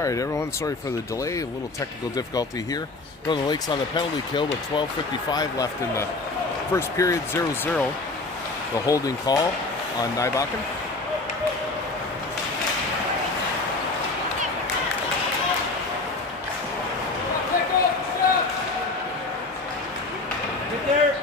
All right, everyone, sorry for the delay. A little technical difficulty here. Northern Lakes on the penalty kill with 12:55 left in the first period, 0-0. The holding call on Nybakken. Get there.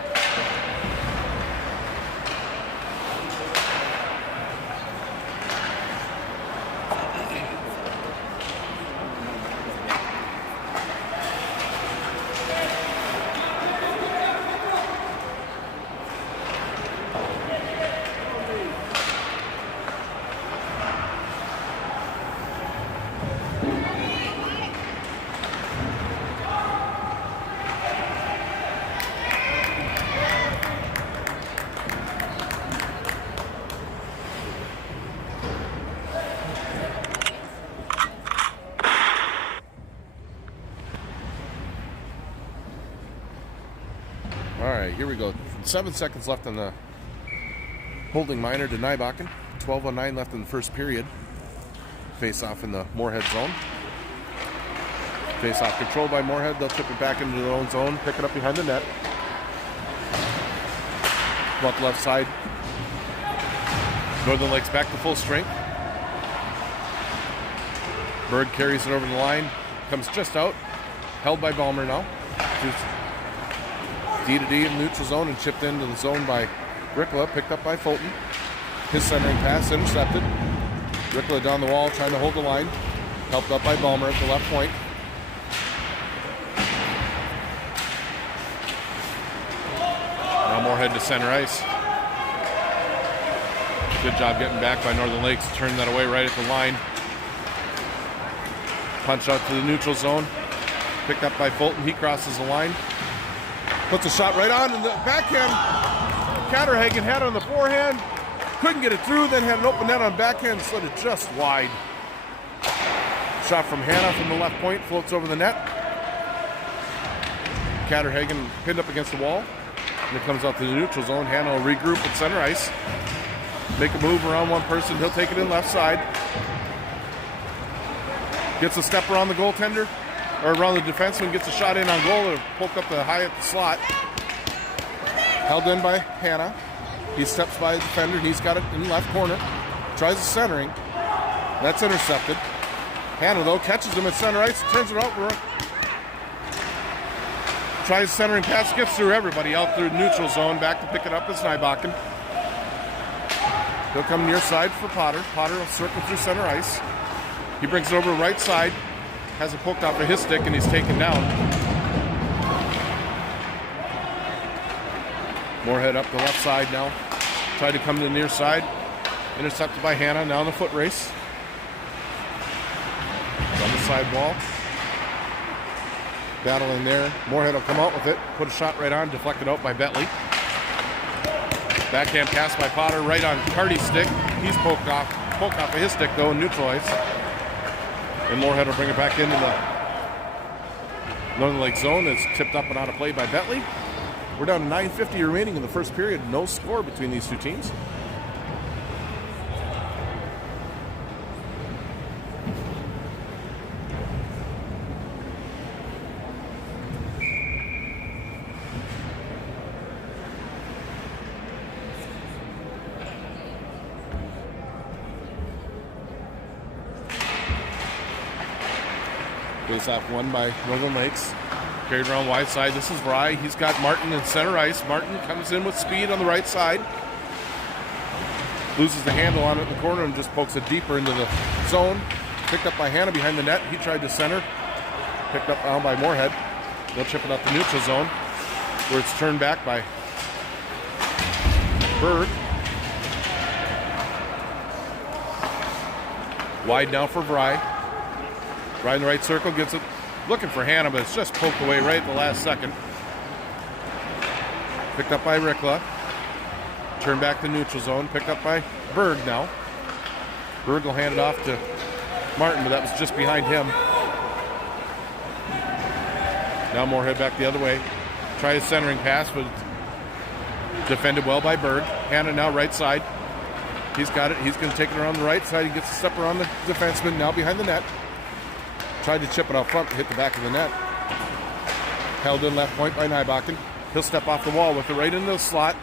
All right, here we go. 7 seconds left on the holding minor to Nybakken. 12:09 left in the first period. Face off in the Moorhead zone. Face off controlled by Moorhead. They'll tip it back into their own zone, pick it up behind the net. Come up left side. Northern Lakes back to full strength. Berg carries it over the line. Comes just out. Held by Balmer now. D to D in neutral zone and chipped into the zone by Rickla, picked up by Fulton. His centering pass intercepted. Rickla down the wall trying to hold the line. Helped up by Balmer at the left point. Now Moorhead to center ice. Good job getting back by Northern Lakes. Turned that away right at the line. Punch out to the neutral zone. Picked up by Fulton. He crosses the line. Puts a shot right on in the backhand. Catterhagen had it on the forehand. Couldn't get it through, then had an open net on backhand, slid it just wide. Shot from Hannah from the left point, floats over the net. Catterhagen pinned up against the wall. And it comes out to the neutral zone. Hannah will regroup at center ice. Make a move around one person. He'll take it in left side. Gets a step around the goaltender. Or around the defenseman, gets a shot in on goal to poke up the high at the slot. Held in by Hannah. He steps by the defender. He's got it in the left corner. Tries the centering. That's intercepted. Hannah, though, catches him at center ice. Turns it over. Tries centering pass. Gets through everybody out through the neutral zone. Back to pick it up is Nybakken. He'll come near side for Potter. Potter will circle through center ice. He brings it over right side. Has it poked off of his stick and he's taken down. Moorhead up the left side now. Tried to come to the near side. Intercepted by Hannah. Now in the foot race. On the side wall. Battling there. Moorhead will come out with it. Put a shot right on. Deflected out by Bentley. Backhand pass by Potter right on Carty's stick. He's poked off of his stick though and neutralized. And Moorhead will bring it back into the Northern Lake zone. It's tipped up and out of play by Bentley. We're down to 9:50 remaining in the first period. No score between these two teams. Face off won by Northern Lakes. Carried around wide side. This is Rye. He's got Martin in center ice. Martin comes in with speed on the right side. Loses the handle on it in the corner and just pokes it deeper into the zone. Picked up by Hannah behind the net. He tried to center. Picked up down by Moorhead. They'll chip it up the neutral zone where it's turned back by Berg. Wide now for Rye. Right in the right circle, gets it, looking for Hannah, but it's just poked away right at the last second. Picked up by Rickla. Turned back to neutral zone, picked up by Berg now. Berg will hand it off to Martin, but that was just behind him. Now Moorhead back the other way. Try a centering pass, but defended well by Berg. Hannah now right side. He's got it. He's going to take it around the right side. He gets a step around the defenseman, now behind the net. Tried to chip it out front, hit the back of the net. Held in left point by Nybakken. He'll step off the wall with it right into the slot.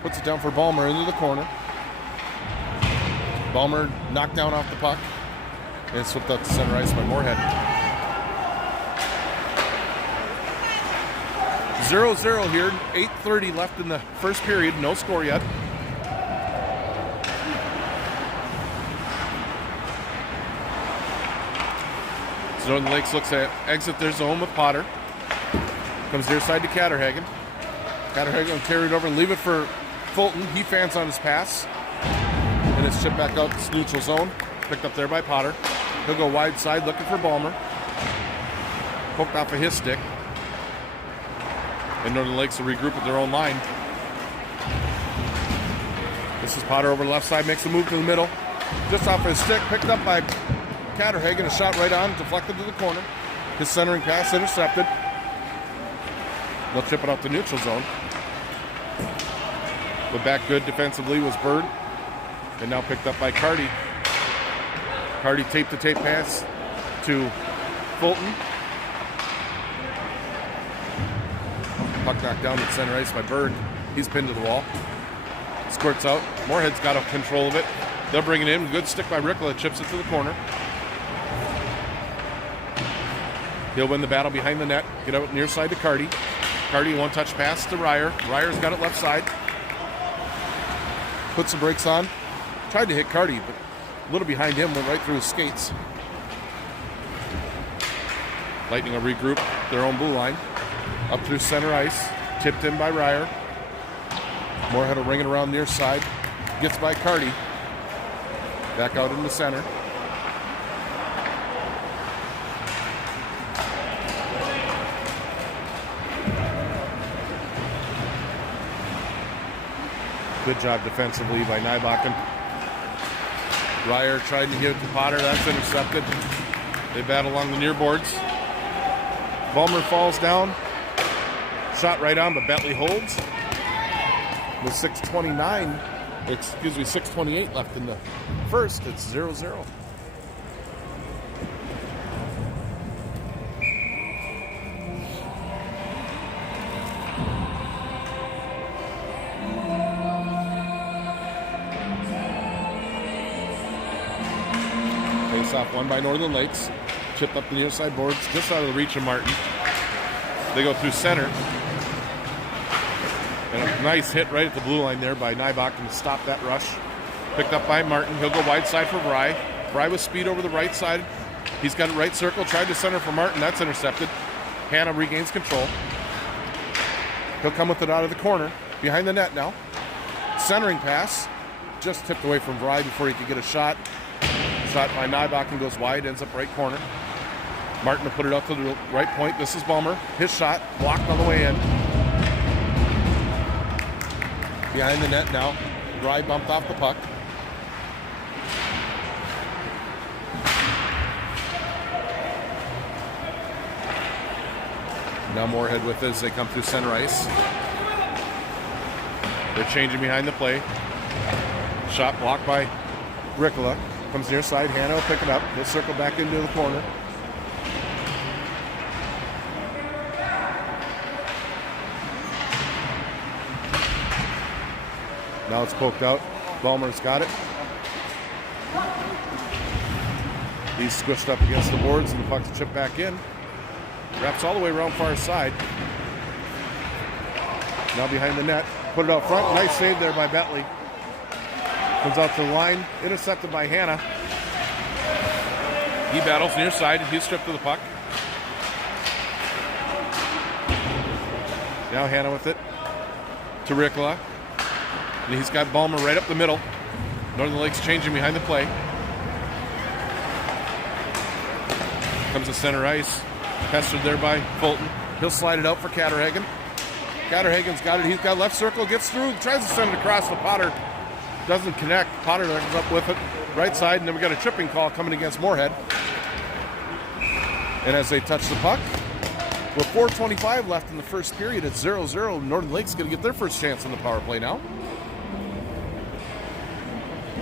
Puts it down for Balmer into the corner. Balmer knocked down off the puck. And swept out to center ice by Moorhead. 0-0 here. 8:30 left in the first period. No score yet. So Northern Lakes looks to exit their zone with Potter. Comes near side to Catterhagen. Catterhagen will carry it over and leave it for Fulton. He fans on his pass. And it's chipped back out to neutral zone. Picked up there by Potter. He'll go wide side looking for Balmer. Poked off of his stick. And Northern Lakes will regroup at their own line. This is Potter over the left side, makes a move to the middle. Just off his stick, picked up by Catterhagen. A shot right on, deflected to the corner. His centering pass intercepted. They'll chip it out to neutral zone. But back good defensively was Bird. And now picked up by Carty. Carty tape-to-tape pass to Fulton. Puck knocked down at center ice by Bird. He's pinned to the wall. Squirts out. Moorhead's got control of it. They'll bring it in. Good stick by Rickla. Chips it to the corner. He'll win the battle behind the net. Get out near side to Carty. Carty one-touch pass to Ryer. Ryer's got it left side. Puts the brakes on. Tried to hit Carty, but a little behind him, went right through his skates. Lightning will regroup their own blue line. Up through center ice. Tipped in by Ryer. Moorhead will ring it around near side. Gets by Carty. Back out in the center. Good job defensively by Nybakken. Ryer tried to give it to Potter. That's intercepted. They battle along the near boards. Balmer falls down. Shot right on, but Bentley holds. With 6:28 left in the first. It's 0-0. Off one by Northern Lakes. Chipped up the near side boards, just out of the reach of Martin. They go through center. And a nice hit right at the blue line there by Nybakken to stop that rush. Picked up by Martin. He'll go wide side for Bry. Bry with speed over the right side. He's got it right circle. Tried to center for Martin. That's intercepted. Hannah regains control. He'll come with it out of the corner. Behind the net now. Centering pass. Just tipped away from Bry before he could get a shot. Shot by Nybakken goes wide, ends up right corner. Martin will put it up to the right point. This is Balmer. His shot blocked on the way in. Behind the net now. Bry bumped off the puck. Now Moorhead with it as they come through center ice. They're changing behind the play. Shot blocked by Rickla. Comes near side. Hannah will pick it up. He'll circle back into the corner. Now it's poked out. Balmer's got it. He's squished up against the boards and the puck's chipped back in. Wraps all the way around far side. Now behind the net. Put it out front. Nice save there by Bentley. Comes out to the line. Intercepted by Hannah. He battles near side. He's stripped of the puck. Now Hannah with it. To Rickla. And he's got Balmer right up the middle. Northern Lakes changing behind the play. Comes to center ice. Pestered there by Fulton. He'll slide it out for Catterhagen. Catterhagen's got it. He's got left circle. Gets through. Tries to send it across to Potter. Doesn't connect. Potter comes up with it. Right side. And then we got a tripping call coming against Moorhead. And as they touch the puck, with 4:25 left in the first period, it's 0-0. Northern Lakes going to get their first chance on the power play now.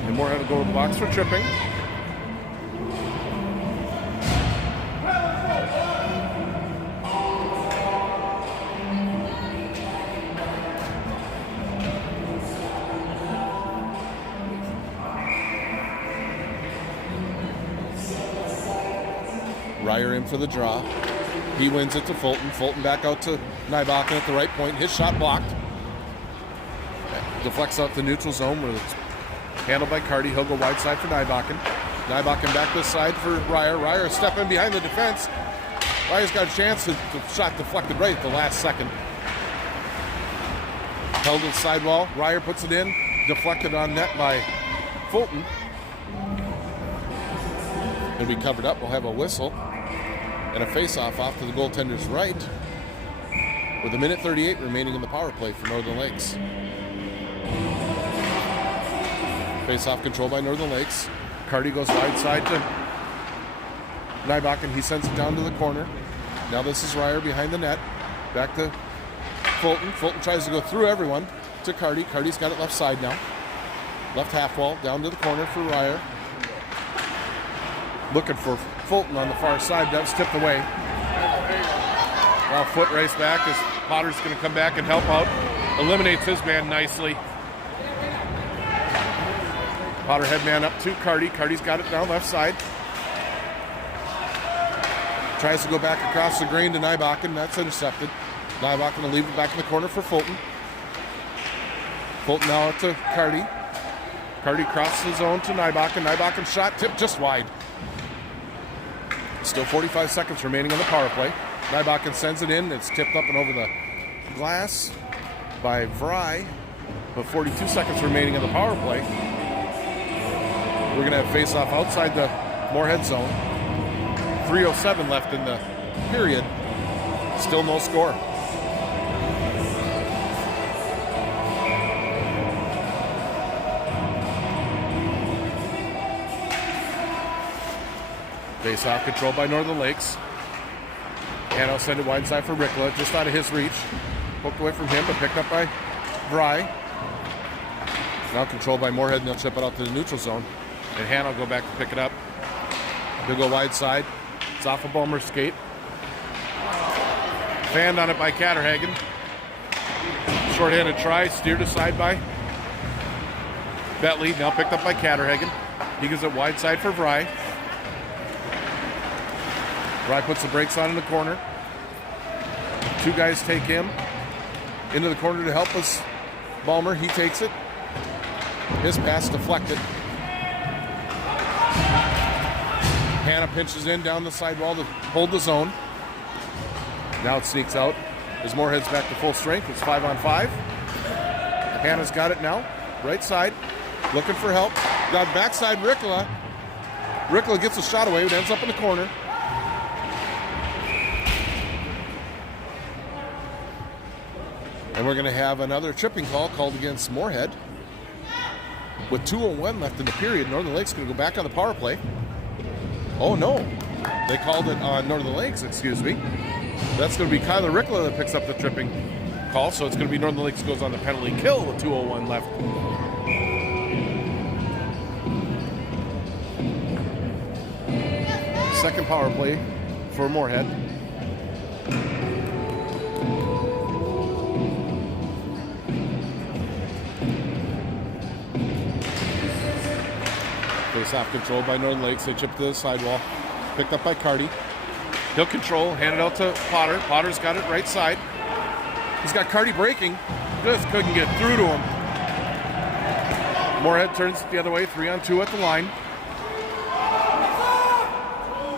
And Moorhead will go to the box for tripping. Ryer in for the draw. He wins it to Fulton. Fulton back out to Nybakken at the right point. His shot blocked. Deflects out the neutral zone where it's handled by Carty. He'll go wide side for Nybakken. Nybakken back this side for Ryer. Ryer stepping behind the defense. Ryer's got a chance. The shot deflected right at the last second. Held to the sidewall. Ryer puts it in. Deflected on net by Fulton. It'll be covered up. We'll have a whistle and a face-off off to the goaltender's right with 1:38 remaining in the power play for Northern Lakes. Face-off control by Northern Lakes. Carty goes wide side to Nybakken. He sends it down to the corner. Now this is Ryer behind the net. Back to Fulton. Fulton tries to go through everyone to Carty. Carty's got it left side now. Left half wall, down to the corner for Ryer. Looking for Fulton on the far side. That was tipped away. Now foot race back as Potter's going to come back and help out. Eliminates his man nicely. Potter head man up to Carty. Carty's got it now left side. Tries to go back across the green to Nybakken. That's intercepted. Nybakken will leave it back in the corner for Fulton. Fulton now to Carty. Carty crosses the zone to Nybakken. Nybakken shot tipped just wide. Still 45 seconds remaining on the power play. Nybakken sends it in. It's tipped up and over the glass by Vry. But 42 seconds remaining on the power play. We're going to have face-off outside the Moorhead zone. 3:07 left in the period. Still no score. Face-off controlled by Northern Lakes. And I'll send it wide side for Rickla, just out of his reach. Poked away from him, but picked up by Vry. Now controlled by Moorhead, and they'll chip it out to the neutral zone. And Hannah will go back to pick it up. They'll go wide side. It's off a Bulmer's skate. Fanned on it by Catterhagen. Short-handed try, steered aside by Bentley. Now picked up by Catterhagen. He gives it wide side for Vry. Vry puts the brakes on in the corner. Two guys take him into the corner to help us. Bulmer, he takes it. His pass deflected. Hannah pinches in down the sidewall to hold the zone. Now it sneaks out as Moorhead's back to full strength. It's 5-on-5. Hannah's got it now. Right side. Looking for help. Got backside Rickla. Rickla gets a shot away. It ends up in the corner. And we're going to have another tripping call called against Moorhead. With 2:01 left in the period, Northern Lakes going to go back on the power play. Oh, no. They called it on Northern Lakes, excuse me. That's going to be Kyler Rickla that picks up the tripping call. So it's going to be Northern Lakes goes on the penalty kill with 2:01 left. Second power play for Moorhead. Face-off controlled by Northern Lakes. They chip to the sidewall. Picked up by Carty. He'll control, hand it out to Potter. Potter's got it right side. He's got Carty breaking. Just couldn't get through to him. Moorhead turns it the other way, 3-on-2 at the line.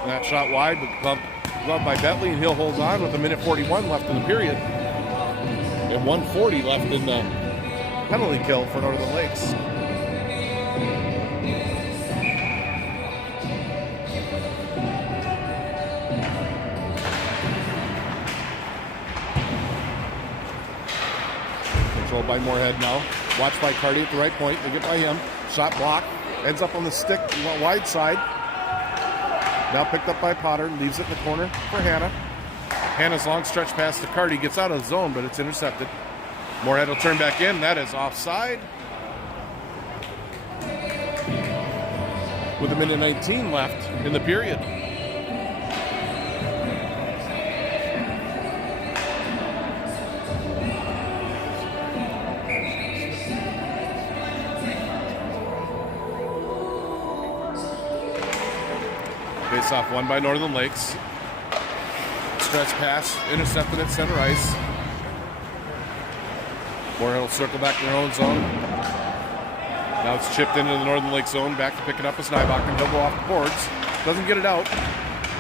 That shot wide, but gloved by Bentley, and he'll hold on with 1:41 left in the period. And 1:40 left in the penalty kill for Northern Lakes. Controlled by Moorhead now. Watched by Carty at the right point. They get by him. Shot blocked. Ends up on the stick wide side. Now picked up by Potter. Leaves it in the corner for Hannah. Hannah's long stretch pass to Carty. Gets out of the zone, but it's intercepted. Moorhead will turn back in. That is offside. With 1:19 left in the period. Face-off won by Northern Lakes. Stretch pass, intercepted at center ice. Moorhead will circle back in their own zone. Now it's chipped into the Northern Lakes zone. Back to pick it up is Nybach. He'll go off the boards. Doesn't get it out.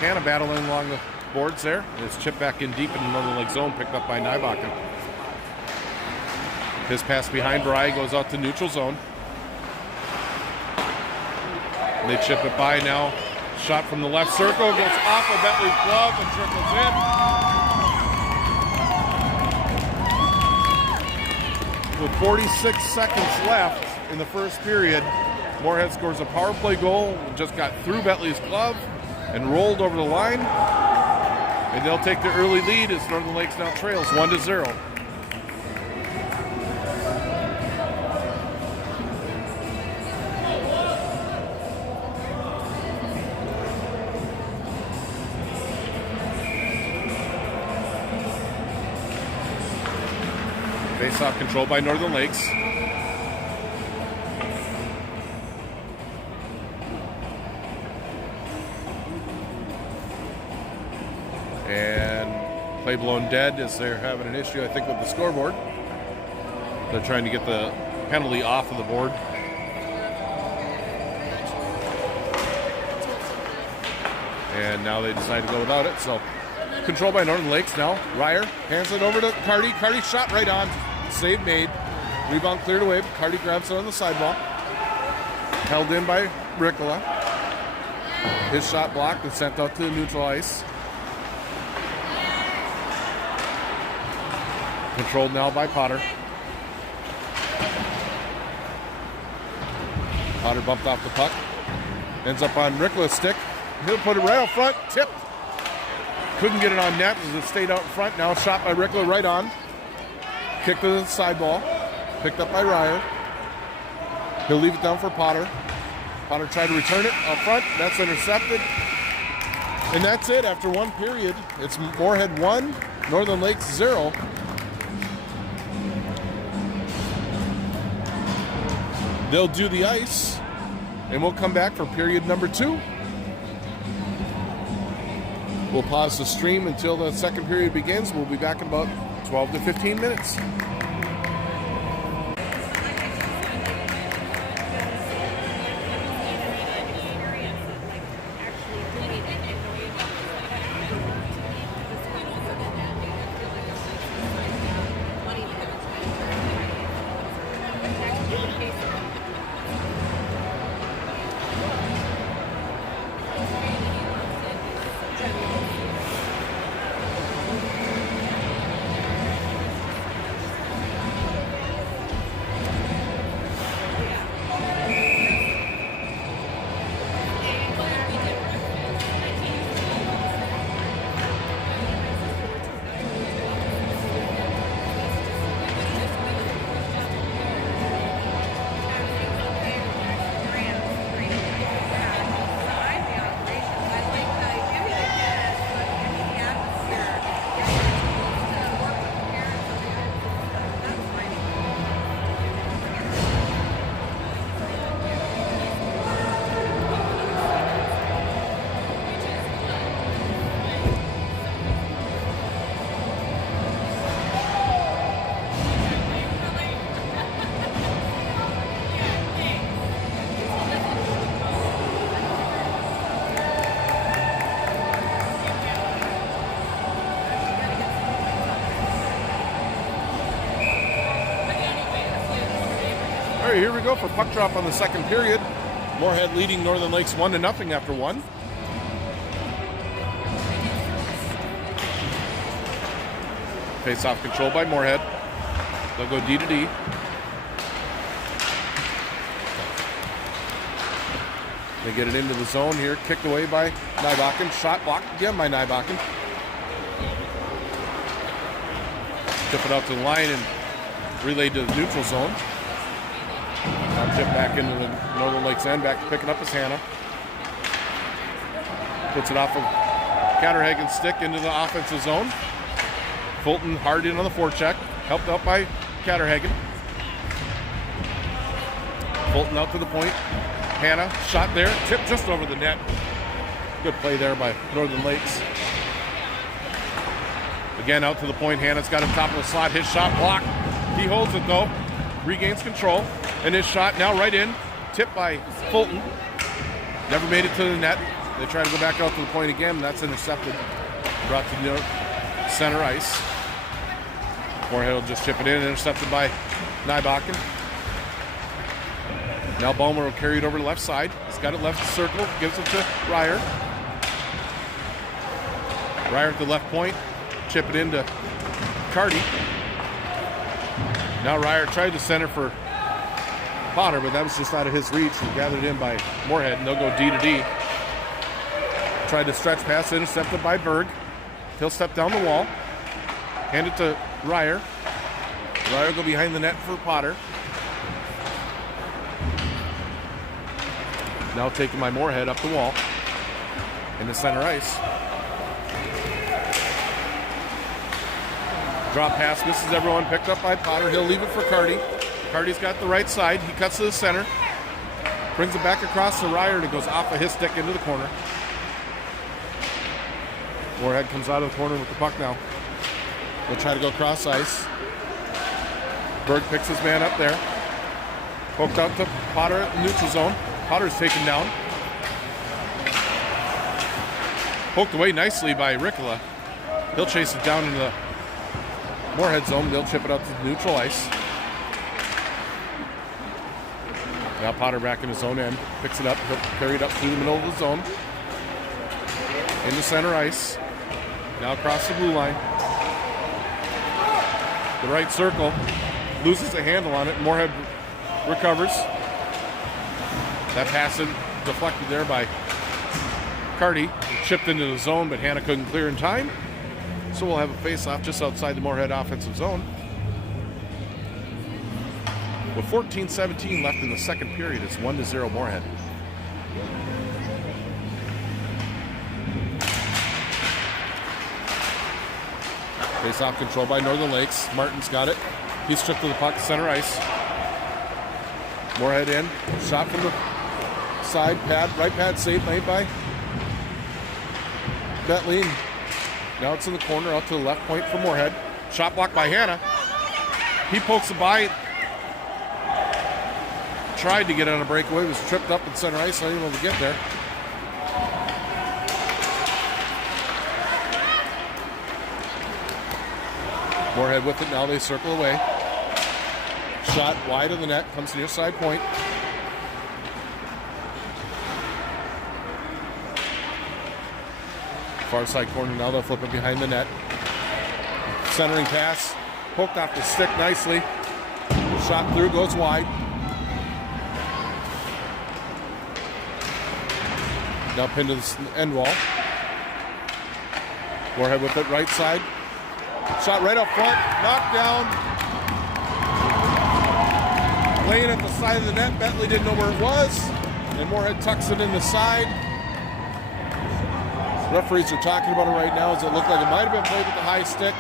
Hannah battling along the boards there. And it's chipped back in deep in the Northern Lakes zone, picked up by Nybach. His pass behind Bry goes out to neutral zone. And they chip it by now. Shot from the left circle, goes off of Bentley's glove and trickles in. With 46 seconds left in the first period, Moorhead scores a power play goal, just got through Bentley's glove and rolled over the line. And they'll take the early lead as Northern Lakes now trails 1-0. Face-off controlled by Northern Lakes. And play blown dead as they're having an issue, I think, with the scoreboard. They're trying to get the penalty off of the board. And now they decide to go without it. So controlled by Northern Lakes now. Ryer hands it over to Carty. Carty shot right on. Save made. Rebound cleared away. Carty grabs it on the sideball. Held in by Ricola. His shot blocked and sent out to the neutral ice. Controlled now by Potter. Potter bumped off the puck. Ends up on Ricola's stick. He'll put it right out front. Tipped. Couldn't get it on net as it stayed out in front. Now shot by Ricola right on. Kick to the sideball. Picked up by Ryer. He'll leave it down for Potter. Potter tried to return it up front. That's intercepted. And that's it after one period. It's Moorhead 1, Northern Lakes 0. They'll do the ice, and we'll come back for period number 2. We'll pause the stream until the second period begins. We'll be back in about 12 to 15 minutes. Here we go for puck drop on the second period. Moorhead leading Northern Lakes 1-0 after one. Face-off controlled by Moorhead. They'll go D to D. They get it into the zone here. Kicked away by Nybach. Shot blocked again by Nybach. Tip it out to the line and relayed to the neutral zone. Now tip back into the Northern Lakes end. Back to picking up his Hannah. Puts it off of Catterhagen's stick into the offensive zone. Fulton hard in on the forecheck. Helped out by Catterhagen. Fulton out to the point. Hannah shot there. Tipped just over the net. Good play there by Northern Lakes. Again, out to the point. Hannah's got him top of the slot. His shot blocked. He holds it though. Regains control. And his shot now right in. Tipped by Fulton. Never made it to the net. They try to go back out to the point again. That's intercepted. Brought to the center ice. Moorhead will just chip it in. Intercepted by Nybakken. Now Ballmer will carry it over to the left side. He's got it left circle. Gives it to Ryer. Ryer at the left point. Chip it into Carty. Now Ryer tried to center for Potter, but that was just out of his reach and gathered in by Moorhead, and they'll go D to D. Tried to stretch pass, intercepted by Berg. He'll step down the wall. Hand it to Ryer. Ryer will go behind the net for Potter. Now taken by Moorhead up the wall in the center ice. Drop pass, misses everyone, picked up by Potter. He'll leave it for Carty. Carty's got the right side. He cuts to the center. Brings it back across to Ryer, and it goes off of his stick into the corner. Moorhead comes out of the corner with the puck now. They'll try to go cross ice. Berg picks his man up there. Poked out to Potter at the neutral zone. Potter's taken down. Poked away nicely by Ricola. He'll chase it down into the Moorhead zone. They'll chip it up to the neutral ice. Now Potter back in his own end. Picks it up. He'll carry it up through the middle of the zone. In the center ice. Now across the blue line. The right circle. Loses the handle on it. Moorhead recovers. That pass deflected there by Carty. Chipped into the zone, but Hannah couldn't clear in time. So we'll have a face-off just outside the Moorhead offensive zone. With 14:17 left in the second period, it's 1-0 Moorhead. Face-off controlled by Northern Lakes. Martin's got it. He's stripped to the puck, center ice. Moorhead in. Shot from the side pad, right pad saved made by Bentley. Now it's in the corner, out to the left point for Moorhead. Shot blocked by Hannah. He pokes the by. Tried to get on a breakaway, was tripped up in center ice, not even able to get there. Moorhead with it, now they circle away. Shot wide of the net, comes near side point. Far side corner, now they'll flip it behind the net. Centering pass, poked off the stick nicely. Shot through, goes wide. Now pinned to the end wall. Moorhead with it, right side. Shot right up front, knocked down. Laying at the side of the net, Bentley didn't know where it was. And Moorhead tucks it in the side. Referees are talking about it right now as it looked like it might have been played with the high stick.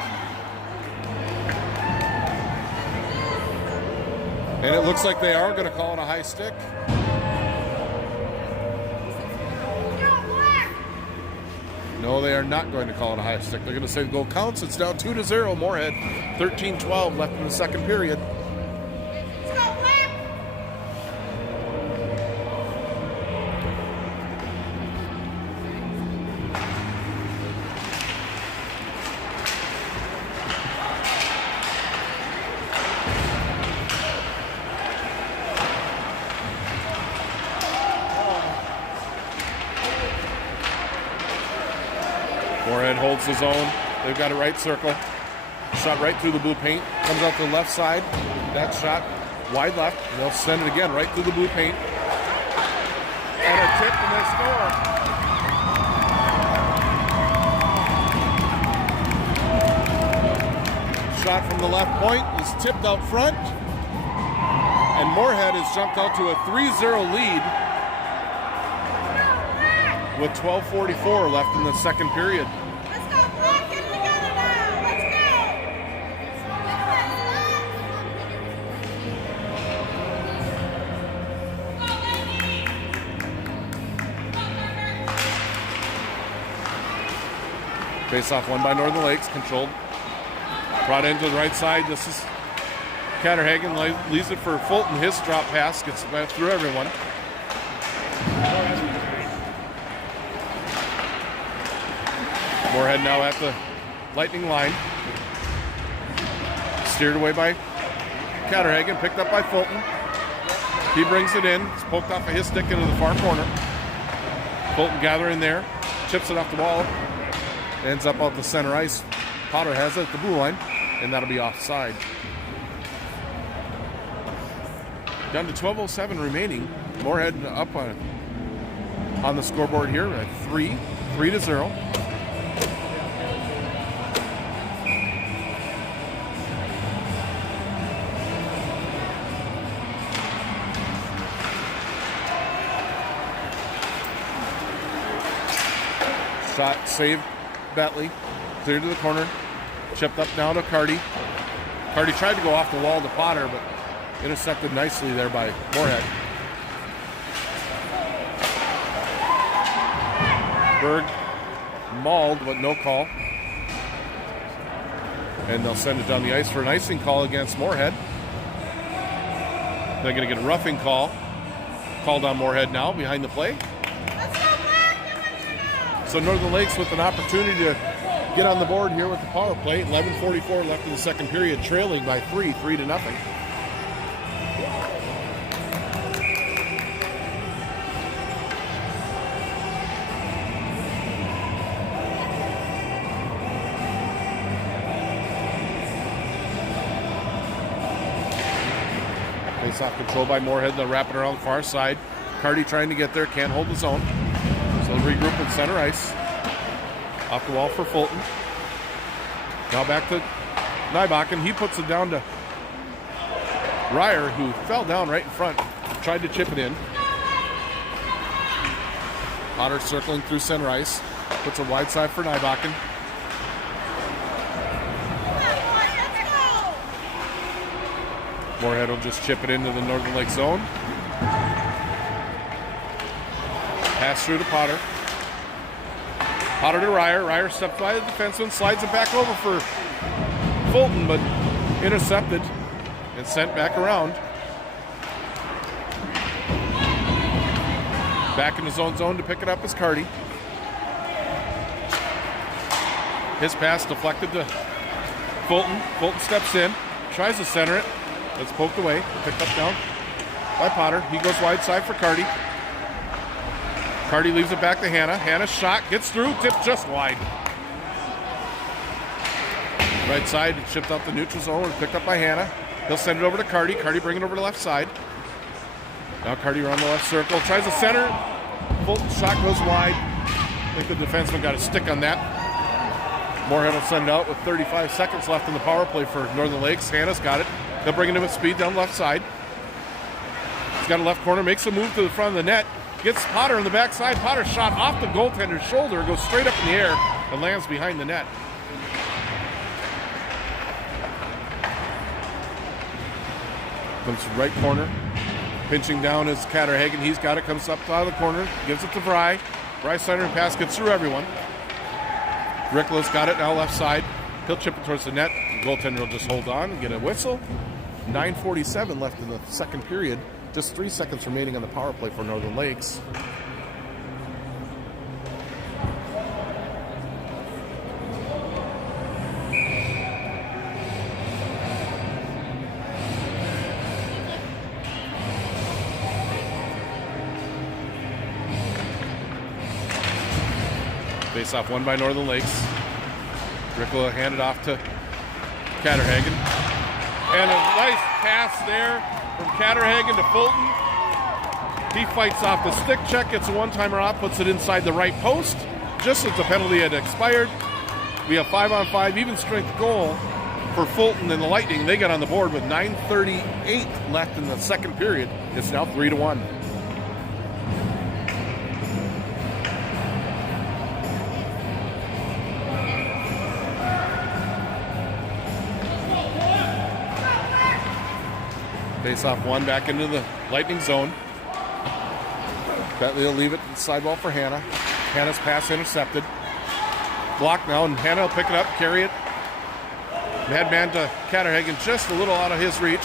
And it looks like they are going to call it a high stick. No, they are not going to call it a high stick. They're going to say the goal counts. It's now 2-0 Moorhead. 13-12 left in the second period. Moorhead holds his own. They've got a right circle. Shot right through the blue paint. Comes out to the left side. That shot wide left. And they'll send it again right through the blue paint. And a tip and they score. Shot from the left point is tipped out front. And Moorhead has jumped out to a 3-0 lead with 12:44 left in the second period. Let's go, Black, get together now. Let's go. Face off one by Northern Lakes, controlled. Brought into the right side. This is Catterhagen, leaves it for Fulton. His drop pass gets through everyone. Moorhead now at the Lightning line. Steered away by Catterhagen, picked up by Fulton. He brings it in. It's poked off of his stick into the far corner. Fulton gathering there, chips it off the wall, ends up out the center ice. Potter has it at the blue line, and that'll be offside. Down to 12:07 remaining. Moorhead up on the scoreboard here at 3-0. Shot saved Bentley. Cleared to the corner. Chipped up now to Carty. Carty tried to go off the wall to Potter, but intercepted nicely there by Moorhead. Berg mauled, but no call. And they'll send it down the ice for an icing call against Moorhead. They're going to get a roughing call. Called on Moorhead now behind the play. So Northern Lakes with an opportunity to get on the board here with the power play. 11:44 left in the second period, trailing by 3-0. Face-off control by Moorhead. They'll wrap it around the far side. Carty trying to get there, can't hold his own. So regroup in center ice. Off the wall for Fulton. Now back to Nybakken. He puts it down to Ryer, who fell down right in front. Tried to chip it in. Potter circling through center ice. Puts it wide side for Nybakken. Moorhead will just chip it into the Northern Lake zone. Pass through to Potter. Potter to Ryer. Ryer steps by the defenseman, slides it back over for Fulton, but intercepted and sent back around. Back in his own zone to pick it up is Carty. His pass deflected to Fulton. Fulton steps in, tries to center it. It's poked away, picked up down by Potter. He goes wide side for Carty. Carty leaves it back to Hannah. Hannah's shot gets through, tipped just wide. Right side, chipped out the neutral zone, picked up by Hannah. He'll send it over to Carty. Carty bringing it over to the left side. Now Carty around the left circle, tries to center. Fulton's shot goes wide. I think the defenseman got a stick on that. Moorhead will send it out with 35 seconds left in the power play for Northern Lakes. Hannah's got it. They'll bring it in with speed down the left side. He's got a left corner, makes a move to the front of the net. Gets Potter on the backside. Potter's shot off the goaltender's shoulder, goes straight up in the air and lands behind the net. Comes from right corner. Pinching down is Catterhagen. He's got it, comes up out of the corner, gives it to Fry. Fry center and pass gets through everyone. Rickla's got it now left side. He'll chip it towards the net. The goaltender will just hold on and get a whistle. 9:47 left in the second period. Just 3 seconds remaining on the power play for Northern Lakes. Face off one by Northern Lakes. Rickla handed off to Catterhagen. And a nice pass there from Catterhagen to Fulton. He fights off the stick check, gets a one-timer off, puts it inside the right post. Just as the penalty had expired, we have 5-on-5 even strength goal for Fulton and the Lightning. They got on the board with 9:38 left in the second period. It's now 3-1. Face off one back into the Lightning zone. Bentley will leave it to the sidewall for Hannah. Hannah's pass intercepted. Block now, and Hannah will pick it up, carry it. Madman to Catterhagen, just a little out of his reach.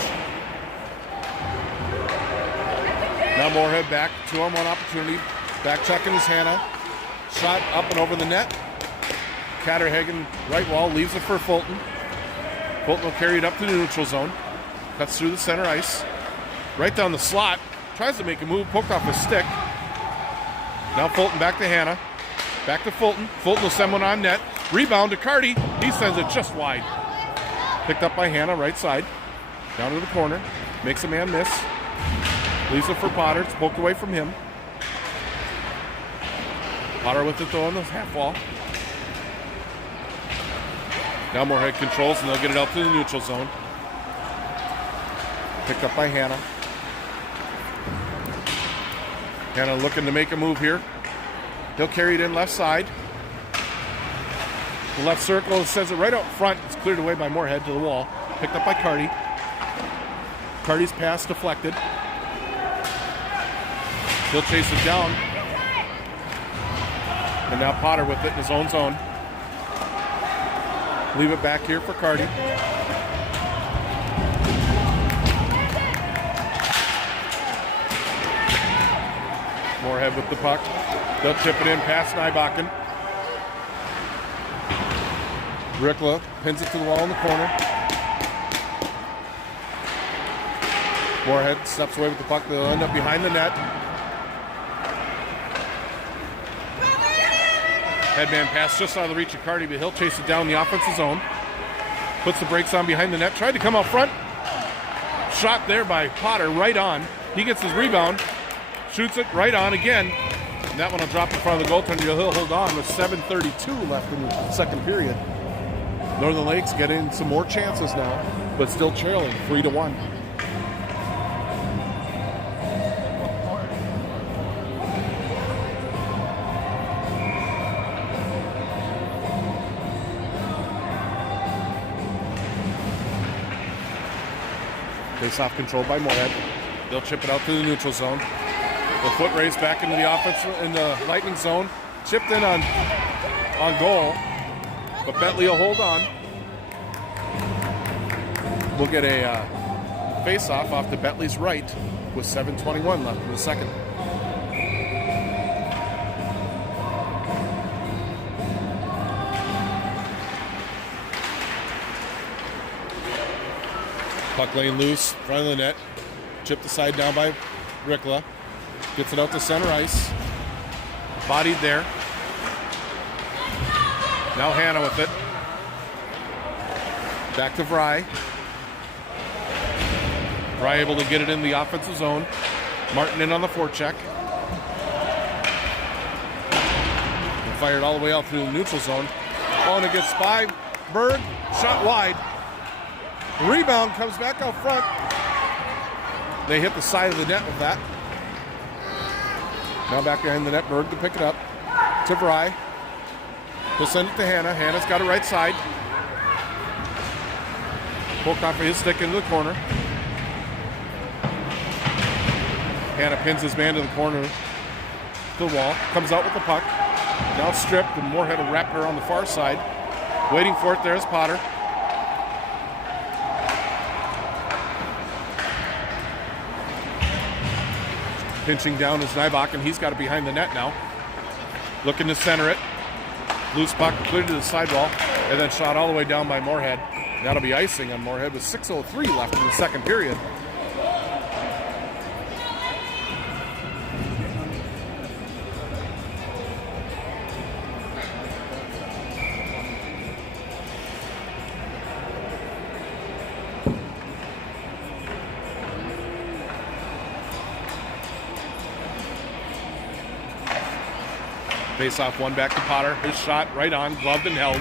Now Moorhead back, 2-on-1 opportunity. Back checking is Hannah. Shot up and over the net. Catterhagen, right wall, leaves it for Fulton. Fulton will carry it up to the neutral zone. Cuts through the center ice. Right down the slot. Tries to make a move, poked off his stick. Now Fulton back to Hannah. Back to Fulton. Fulton will send one on net. Rebound to Carty. He sends it just wide. Picked up by Hannah, right side. Down to the corner. Makes a man miss. Leaves it for Potter. It's poked away from him. Potter with it though on the half wall. Now Moorhead controls, and they'll get it out to the neutral zone. Picked up by Hannah. Hannah looking to make a move here. He'll carry it in left side. The left circle sends it right out front. It's cleared away by Moorhead to the wall. Picked up by Carty. Carty's pass deflected. He'll chase it down. And now Potter with it in his own zone. Leave it back here for Carty. Moorhead with the puck. They'll chip it in past Nybakken. Rikla pins it to the wall in the corner. Moorhead steps away with the puck. They'll end up behind the net. Headman pass just out of the reach of Carty, but he'll chase it down the offensive zone. Puts the brakes on behind the net. Tried to come out front. Shot there by Potter, right on. He gets his rebound. Shoots it right on again. And that one will drop in front of the goaltender. He'll hold on with 7:32 left in the second period. Northern Lakes getting some more chances now, but still trailing 3-1. Face-off controlled by Moorhead. They'll chip it out to the neutral zone. The foot race back into the offense in the Lightning zone. Chipped in on goal, but Bentley will hold on. We'll get a face-off off to Bentley's right with 7:21 left in the second. Puck lane loose, front of the net. Chipped aside down by Rikla. Gets it out to center ice. Bodied there. Now Hannah with it. Back to Vrij. Vrij able to get it in the offensive zone. Martin in on the forecheck. Fired all the way out through the neutral zone. Oh, and it gets by Berg. Shot wide. Rebound comes back out front. They hit the side of the net with that. Now back behind the net, Berg to pick it up. To Vrij. He'll send it to Hannah. Hannah's got it right side. Poked off of his stick into the corner. Hannah pins his man to the corner. To the wall. Comes out with the puck. Now stripped, and Moorhead will wrap her on the far side. Waiting for it, there's Potter. Pinching down is Nybakken. He's got it behind the net now. Looking to center it. Loose puck cleared to the sidewall, and then shot all the way down by Moorhead. That'll be icing on Moorhead with 6:03 left in the second period. Face-off one back to Potter. His shot right on, gloved and held.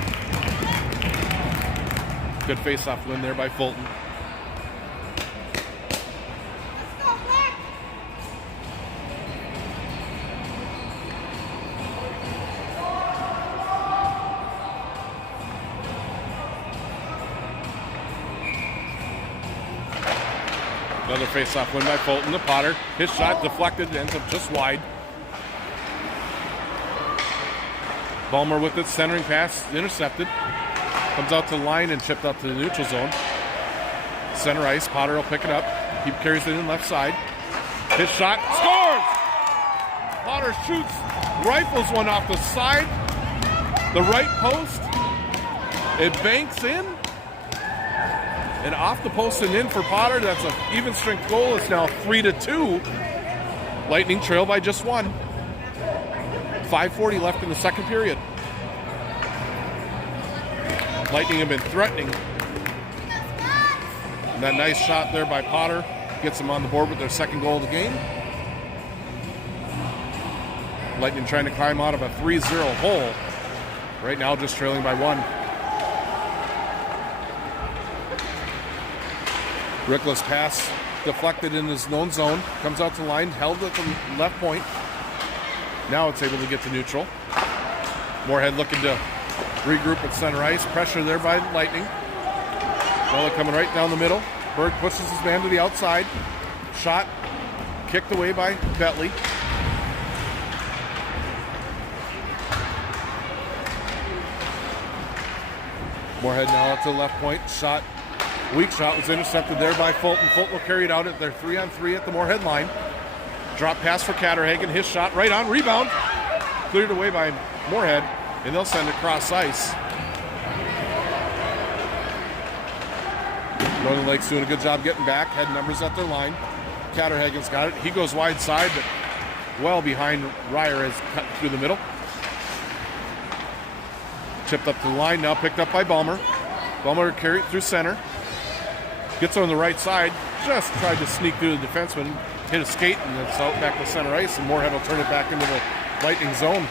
Good face-off win there by Fulton. Another face-off win by Fulton to Potter. His shot deflected, ends up just wide. Ballmer with it, centering pass, intercepted. Comes out to the line and chipped out to the neutral zone. Center ice, Potter will pick it up. He carries it in left side. His shot, scores! Potter shoots, rifles one off the side. The right post. It banks in. And off the post and in for Potter. That's an even strength goal. It's now 3-2. Lightning trail by just one. 5:40 left in the second period. Lightning have been threatening. And that nice shot there by Potter gets them on the board with their second goal of the game. Lightning trying to climb out of a 3-0 hole. Right now just trailing by one. Rickless pass deflected in his known zone. Comes out to the line, held at the left point. Now it's able to get to neutral. Moorhead looking to regroup at center ice. Pressure there by Lightning. Now they're coming right down the middle. Berg pushes his man to the outside. Shot kicked away by Bentley. Moorhead now out to the left point. Shot. Weak shot was intercepted there by Fulton. Fulton will carry it out at their 3-on-3 at the Moorhead line. Drop pass for Catterhagen. His shot right on. Rebound. Cleared away by Moorhead. And they'll send it across ice. Northern Lakes doing a good job getting back. Head numbers at their line. Catterhagen's got it. He goes wide side, but well behind Ryer has cut through the middle. Chipped up to the line. Now picked up by Ballmer. Ballmer carried through center. Gets on the right side. Just tried to sneak through the defenseman. Hit a skate, and it's out back to center ice, and Moorhead will turn it back into the Lightning zone.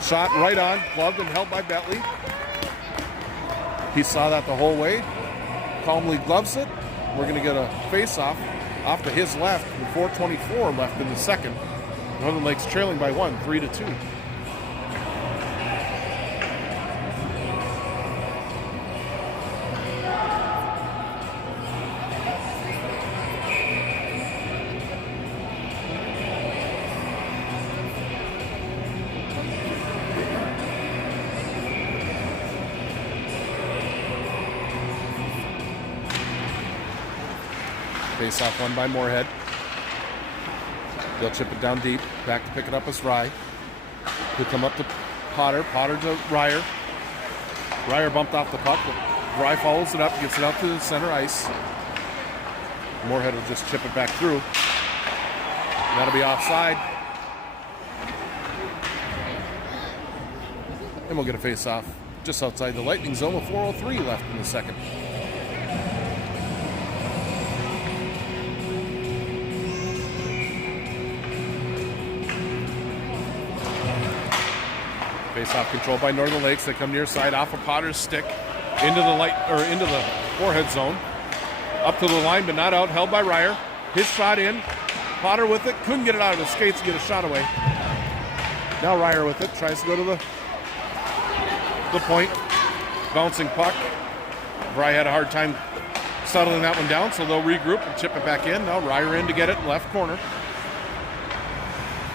Shot right on, gloved and held by Bentley. He saw that the whole way. Calmly gloves it. We're going to get a face-off off to his left with 4:24 left in the second. Northern Lakes trailing by one, 3-2. Face-off won by Moorhead. They'll chip it down deep. Back to pick it up is Rye. He'll come up to Potter. Potter to Ryer. Ryer bumped off the puck, but Rye follows it up, gets it out to the center ice. Moorhead will just chip it back through. That'll be offside. And we'll get a face-off just outside the Lightning zone with 4:03 left in the second. Face-off controlled by Northern Lakes. They come near side off of Potter's stick into the Moorhead zone. Up to the line, but not out. Held by Ryer. His shot in. Potter with it. Couldn't get it out of his skates to get a shot away. Now Ryer with it. Tries to go to the point. Bouncing puck. Ryer had a hard time settling that one down, so they'll regroup and chip it back in. Now Ryer in to get it in left corner.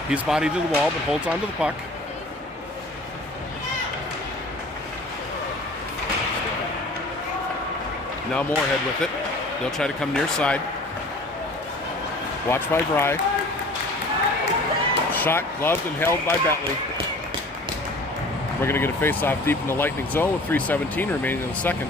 He's bodied to the wall, but holds on to the puck. Now Moorhead with it. They'll try to come near side. Watched by Bry. Shot gloved and held by Bentley. We're going to get a face-off deep in the Lightning zone with 3:17 remaining in the second.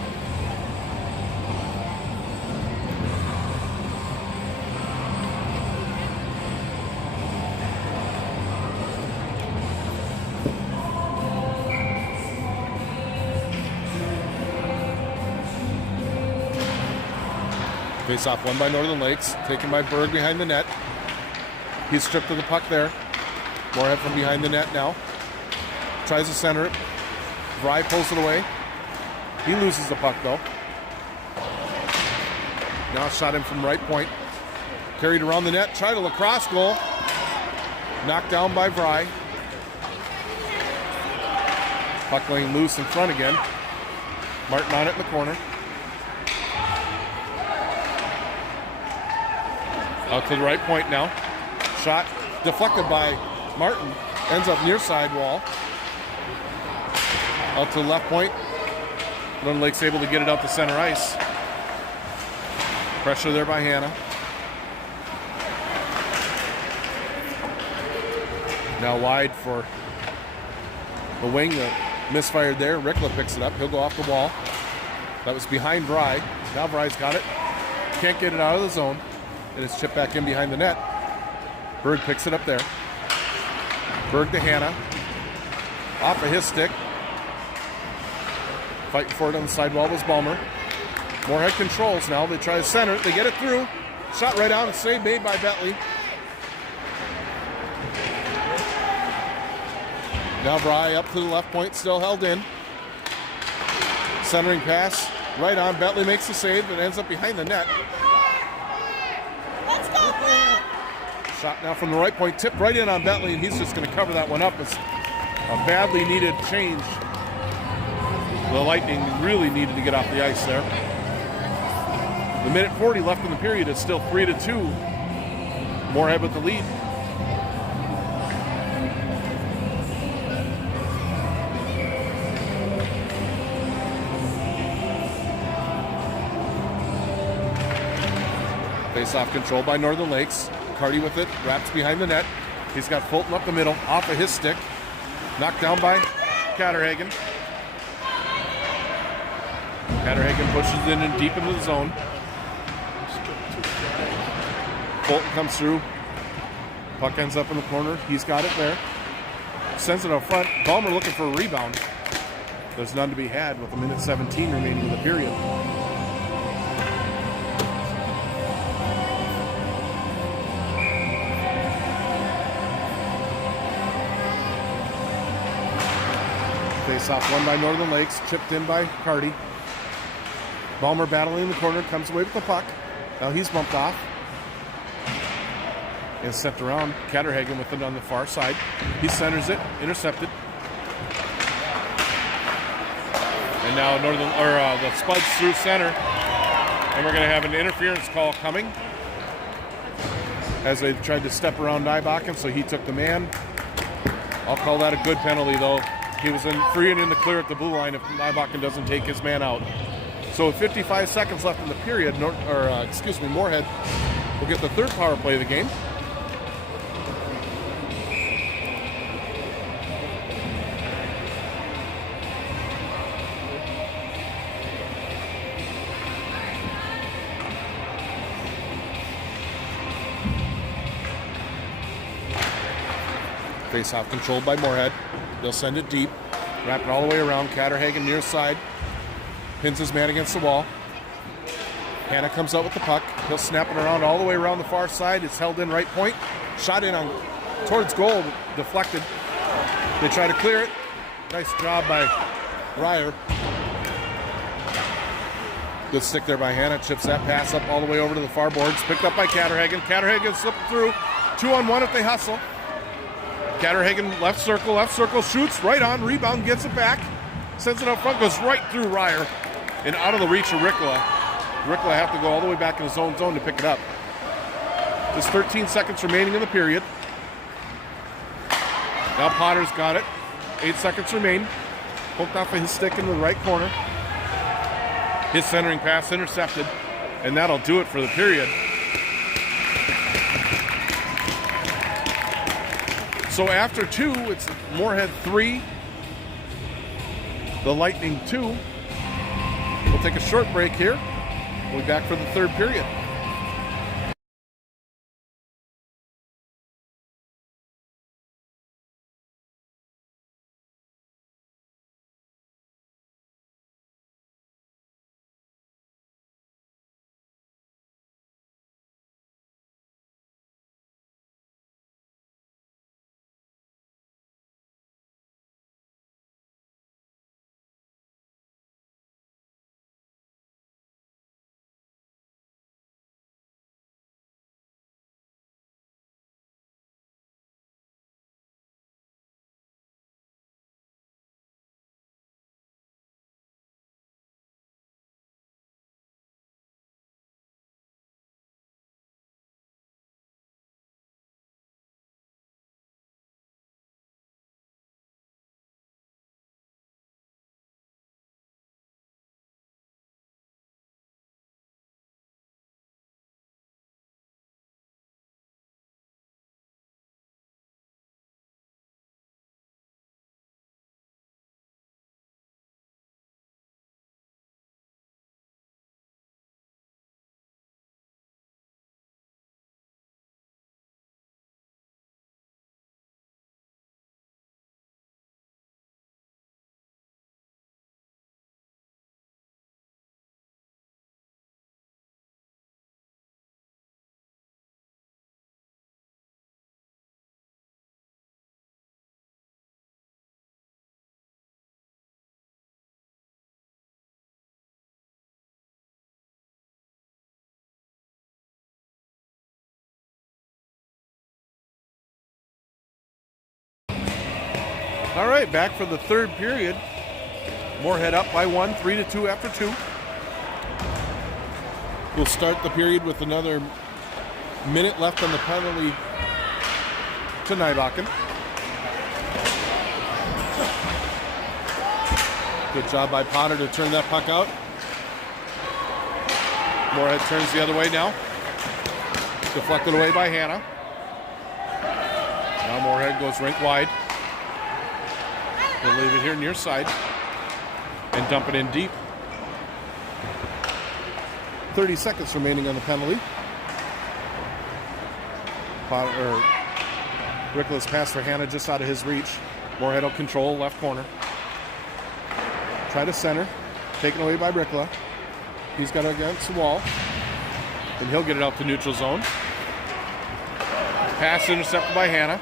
Face-off won by Northern Lakes, taken by Berg behind the net. He's stripped of the puck there. Moorhead from behind the net now. Tries to center it. Vry pulls it away. He loses the puck though. Now shot in from right point. Carried around the net, tried a lacrosse goal. Knocked down by Vry. Puck laying loose in front again. Martin on it in the corner. Out to the right point now. Shot deflected by Martin. Ends up near side wall. Out to the left point. Northern Lake's able to get it out to center ice. Pressure there by Hannah. Now wide for the wing that misfired there. Rickla picks it up. He'll go off the wall. That was behind Vry. Now Vry's got it. Can't get it out of the zone. And it's chipped back in behind the net. Berg picks it up there. Berg to Hannah. Off of his stick. Fighting for it on the sidewall was Balmer. Moorhead controls now. They try to center it. They get it through. Shot right out. A save made by Bentley. Now Vry up to the left point. Still held in. Centering pass. Right on. Bentley makes the save. It ends up behind the net. Let's go, Black! Shot now from the right point. Tipped right in on Bentley. And he's just going to cover that one up. It's a badly needed change. The Lightning really needed to get off the ice there. The minute 40 left in the period. It's still 3-2. Moorhead with the lead. Face-off control by Northern Lakes. Carty with it. Wraps behind the net. He's got Fulton up the middle. Off of his stick. Knocked down by Catterhagen. Catterhagen pushes it in deep into the zone. Fulton comes through. Puck ends up in the corner. He's got it there. Sends it up front. Balmer looking for a rebound. There's none to be had with a minute 17 remaining in the period. Face-off won by Northern Lakes. Chipped in by Carty. Balmer battling in the corner. Comes away with the puck. Now he's bumped off. And sent around. Catterhagen with it on the far side. He centers it. Intercepted. And now the Spuds through center. And we're going to have an interference call coming. As they tried to step around Nybakken, so he took the man. I'll call that a good penalty, though. He was free and in the clear at the blue line if Nybakken doesn't take his man out. So with 55 seconds left in the period, Moorhead will get the third power play of the game. Face-off controlled by Moorhead. They'll send it deep. Wrap it all the way around. Catterhagen near side. Pins his man against the wall. Hannah comes out with the puck. He'll snap it around all the way around the far side. It's held in right point. Shot in towards goal. Deflected. They try to clear it. Nice job by Ryer. Good stick there by Hannah. Chips that pass up all the way over to the far boards. Picked up by Catterhagen. Catterhagen slipped through. 2-on-1 if they hustle. Catterhagen left circle, shoots right on, rebound, gets it back, sends it up front, goes right through Ryer and out of the reach of Rickla. Rickla have to go all the way back in his own zone to pick it up. There's 13 seconds remaining in the period. Now Potter's got it. 8 seconds remain. Poked off of his stick into the right corner. His centering pass intercepted, and that'll do it for the period. So after 2, it's Moorhead 3, the Lightning 2. We'll take a short break here. We'll be back for the third period. All right, back for the third period. Moorhead up by 1, 3-2 after 2. We'll start the period with another minute left on the penalty to Nybakken. Good job by Potter to turn that puck out. Moorhead turns the other way now. Deflected away by Hannah. Now Moorhead goes rink wide. They'll leave it here near side and dump it in deep. 30 seconds remaining on the penalty. Rickla's pass for Hannah just out of his reach. Moorhead will control left corner. Try to center. Taken away by Rickla. He's got it against the wall. And he'll get it out to neutral zone. Pass intercepted by Hannah.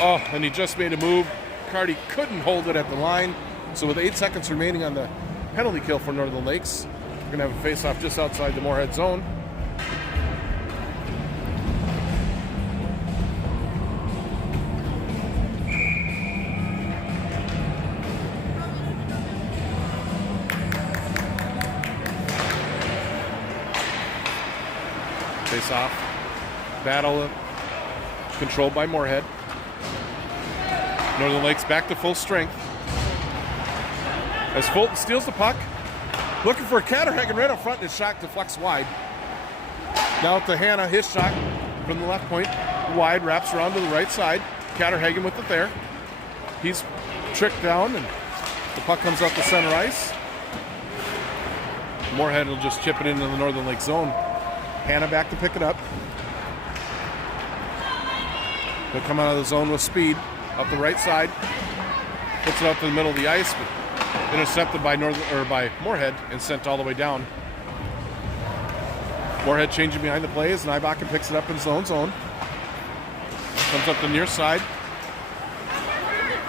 Oh, and he just made a move. Cardi couldn't hold it at the line. So with 8 seconds remaining on the penalty kill for Northern Lakes, we're going to have a face-off just outside the Moorhead zone. Face-off. Battle controlled by Moorhead. Northern Lakes back to full strength. As Fulton steals the puck. Looking for Catterhagen right up front, and his shot deflects wide. Now to Hannah, his shot from the left point. Wide, wraps around to the right side. Catterhagen with it there. He's tricked down, and the puck comes out to center ice. Moorhead will just chip it into the Northern Lakes zone. Hannah back to pick it up. He'll come out of the zone with speed. Up the right side. Puts it out to the middle of the ice, but intercepted by Moorhead and sent all the way down. Moorhead changing behind the play as Nybakken picks it up in his own zone. Comes up the near side.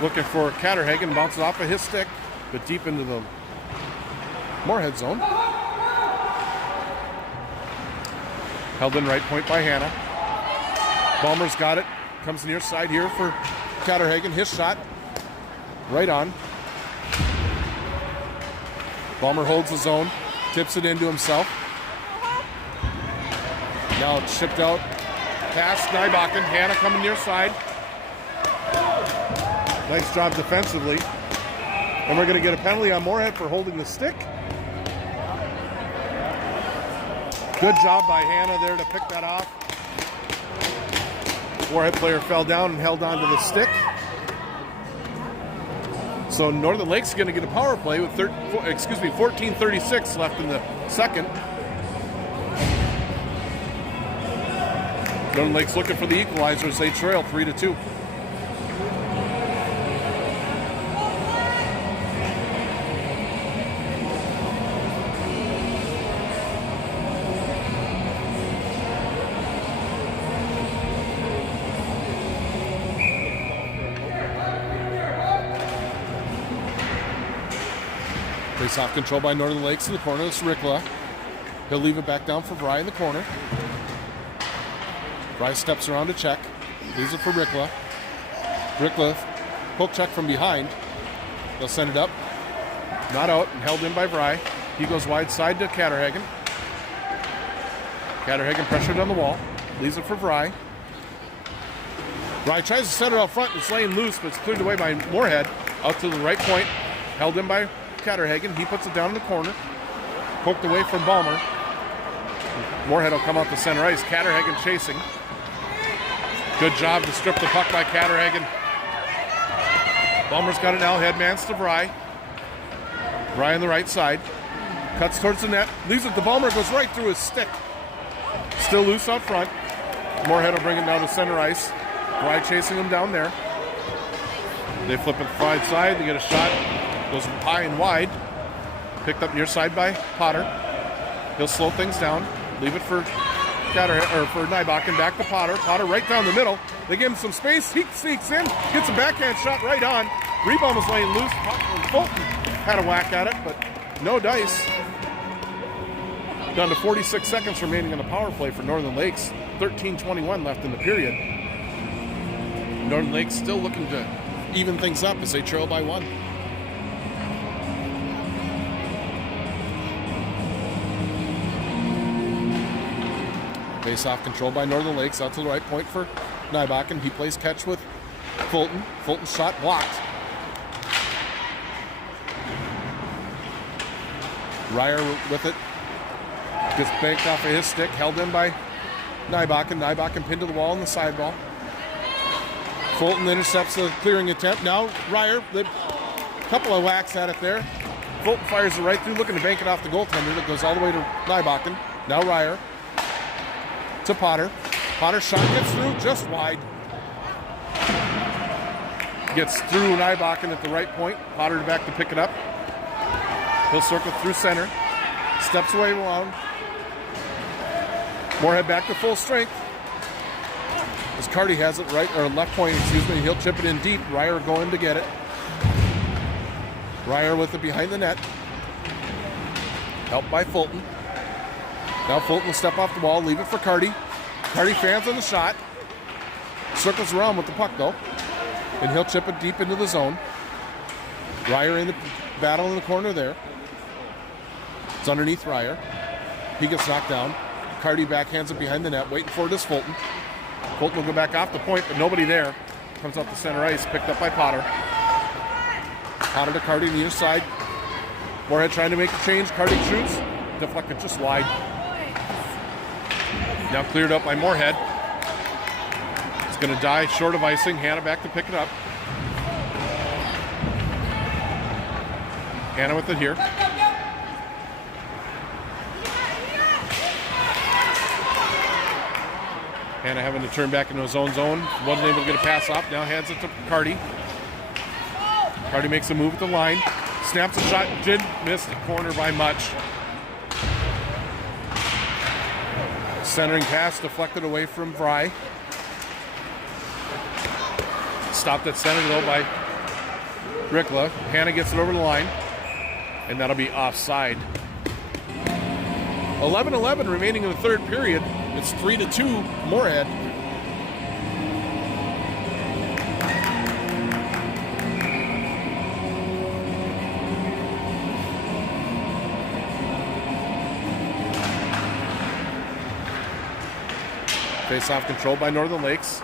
Looking for Catterhagen, bounces off of his stick, but deep into the Moorhead zone. Held in right point by Hannah. Ballmer's got it. Comes near side here for Catterhagen. His shot. Right on. Ballmer holds the zone. Tips it into himself. Now it's shipped out. Pass Nybakken. Hannah coming near side. Nice job defensively. And we're going to get a penalty on Moorhead for holding the stick. Good job by Hannah there to pick that off. Moorhead player fell down and held onto the stick. So Northern Lakes is going to get a power play with 14:36 left in the second. Northern Lakes looking for the equalizer as they trail 3-2. Face-off control by Northern Lakes in the corner. It's Rickla. He'll leave it back down for Bry in the corner. Bry steps around to check. Leaves it for Rickla. Rickla, poke check from behind. They'll send it up. Not out and held in by Bry. He goes wide side to Catterhagen. Catterhagen pressured on the wall. Leaves it for Bry. Bry tries to set it out front. It's laying loose, but it's cleared away by Moorhead. Out to the right point. Held in by Catterhagen. He puts it down in the corner. Poked away from Ballmer. Moorhead will come out to center ice. Catterhagen chasing. Good job to strip the puck by Catterhagen. Ballmer's got it now. Headmans to Bry. Bry on the right side. Cuts towards the net. Leaves it to Ballmer. Goes right through his stick. Still loose out front. Moorhead will bring it down to center ice. Bry chasing him down there. They flip it to the wide side. They get a shot. Goes high and wide. Picked up near side by Potter. He'll slow things down. Leave it for Nybakken. Back to Potter. Potter right down the middle. They give him some space. He sneaks in. Gets a backhand shot right on. Rebound was laying loose. Fulton had a whack at it, but no dice. Down to 46 seconds remaining on the power play for Northern Lakes. 13:21 left in the period. Northern Lakes still looking to even things up as they trail by 1. Face-off controlled by Northern Lakes, out to the right point for Nybakken. He plays catch with Fulton. Fulton's shot blocked. Ryer with it. Gets banked off of his stick, held in by Nybakken. Nybakken pinned to the wall on the sideball. Fulton intercepts the clearing attempt. Now Ryer, a couple of whacks at it there. Fulton fires it right through, looking to bank it off the goaltender. That goes all the way to Nybakken. Now Ryer to Potter. Potter's shot gets through, just wide. Gets through Nybakken at the right point. Potter back to pick it up. He'll circle through center. Steps away along. Moorhead back to full strength. As Carty has it right, or left point, excuse me. He'll chip it in deep. Ryer going to get it. Ryer with it behind the net. Helped by Fulton. Now Fulton will step off the wall, leave it for Carty. Carty fans on the shot. Circles around with the puck though. And he'll chip it deep into the zone. Ryer in the battle in the corner there. It's underneath Ryer. He gets knocked down. Carty backhands it behind the net, waiting for it is Fulton. Fulton will go back off the point, but nobody there. Comes up the center ice, picked up by Potter. Potter to Carty on the inside. Moorhead trying to make a change. Carty shoots. Deflected just wide. Now cleared up by Moorhead. It's going to die short of icing. Hannah back to pick it up. Hannah with it here. Hannah having to turn back into his own zone. Wasn't able to get a pass off. Now hands it to Carty. Carty makes a move at the line. Snaps a shot. Did miss the corner by much. Centering pass deflected away from Fry. Stopped at center though by Rickla. Hannah gets it over the line. And that'll be offside. 11-11 remaining in the third period. It's 3-2 Moorhead. Face-off controlled by Northern Lakes.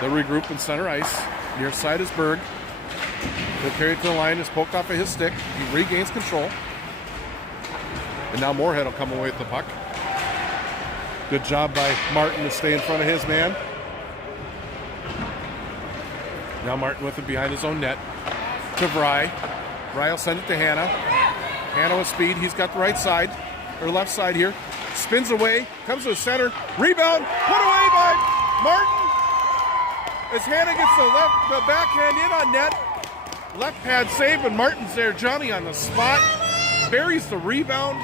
They'll regroup in center ice. Near side is Berg. He'll carry it to the line. Is poked off of his stick. He regains control. And now Moorhead will come away with the puck. Good job by Martin to stay in front of his man. Now Martin with it behind his own net. To Vry. Vry will send it to Hannah. Hannah with speed. He's got the right side, or left side here. Spins away. Comes to the center. Rebound. Put away by Martin. As Hannah gets the backhand in on net. Left pad save, and Martin's there. Johnny on the spot. Buries the rebound.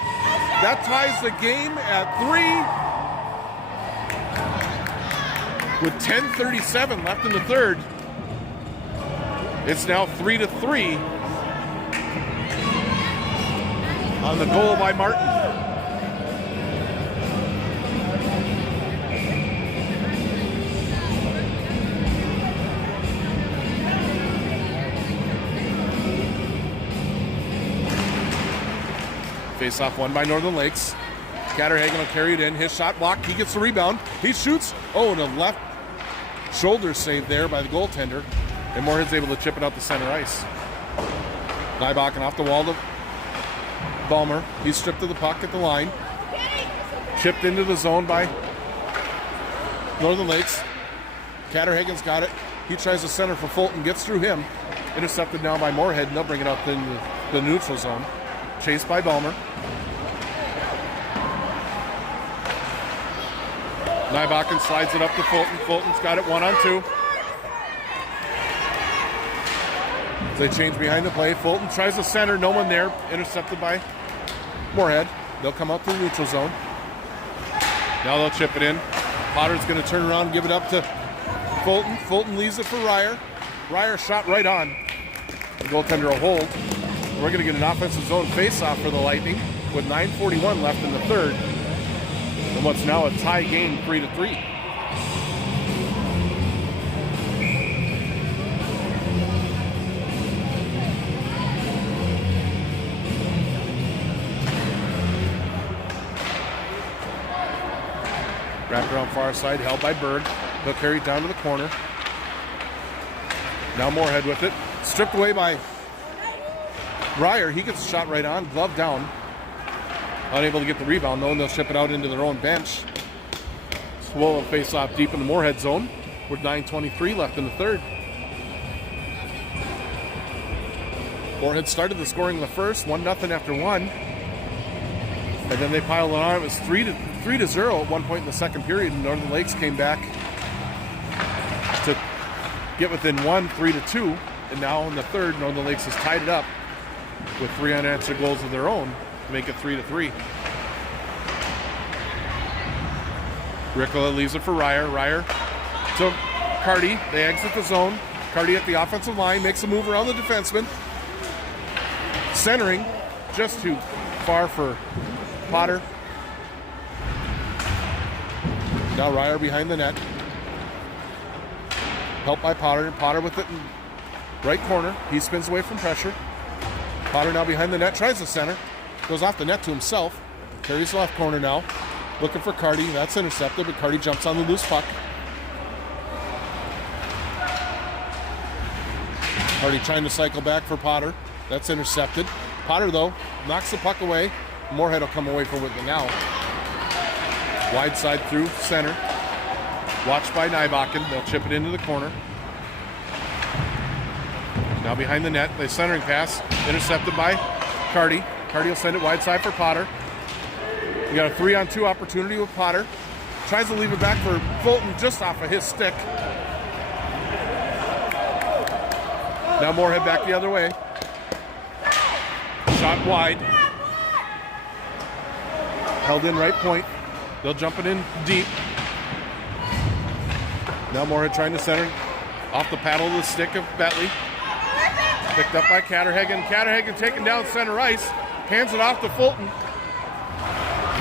That ties the game at 3. With 10:37 left in the third, it's now 3-3 on the goal by Martin. Face-off won by Northern Lakes. Catterhagen will carry it in. His shot blocked. He gets the rebound. He shoots. Oh, and a left shoulder save there by the goaltender. And Moorhead's able to chip it out the center ice. Nybakken off the wall to Balmer. He's stripped of the puck at the line. Chipped into the zone by Northern Lakes. Catterhagen's got it. He tries to center for Fulton. Gets through him. Intercepted now by Moorhead. And they'll bring it out in the neutral zone. Chased by Balmer. Nybakken slides it up to Fulton. Fulton's got it 1-on-2. As they change behind the play, Fulton tries to center. No one there. Intercepted by Moorhead. They'll come out to the neutral zone. Now they'll chip it in. Potter's going to turn around and give it up to Fulton. Fulton leaves it for Ryer. Ryer shot right on. The goaltender will hold. We're going to get an offensive zone face-off for the Lightning with 9:41 left in the third. And what's now a tie game, 3-3. Wrapped around far side, held by Berg. He'll carry it down to the corner. Now Moorhead with it. Stripped away by Ryer. He gets a shot right on, glove down. Unable to get the rebound, though, and they'll ship it out into their own bench. Swallow face off deep in the Moorhead zone with 9:23 left in the third. Moorhead started the scoring in the first, 1-0 after one. And then they piled it on. It was 3-0 at one point in the second period, and Northern Lakes came back to get within one, 3-2. And now in the third, Northern Lakes has tied it up with 3 unanswered goals of their own to make it 3-3. Ricola leaves it for Ryer. Ryer to Carty. They exit the zone. Carty at the offensive line makes a move around the defenseman. Centering just too far for Potter. Now Ryer behind the net. Helped by Potter. Potter with it in right corner. He spins away from pressure. Potter now behind the net. Tries the center. Goes off the net to himself. Carries the left corner now. Looking for Carty. That's intercepted, but Carty jumps on the loose puck. Carty trying to cycle back for Potter. That's intercepted. Potter, though, knocks the puck away. Moorhead will come away from it now. Wide side through center. Watched by Nybakken. They'll chip it into the corner. Now behind the net. The centering pass. Intercepted by Carty. Carty will send it wide side for Potter. We got a 3-on-2 opportunity with Potter. Tries to leave it back for Fulton just off of his stick. Now Moorhead back the other way. Shot wide. Held in right point. They'll jump it in deep. Now Moorhead trying to center off the paddle of the stick of Bentley. Picked up by Catterhagen. Catterhagen taken down center ice. Hands it off to Fulton.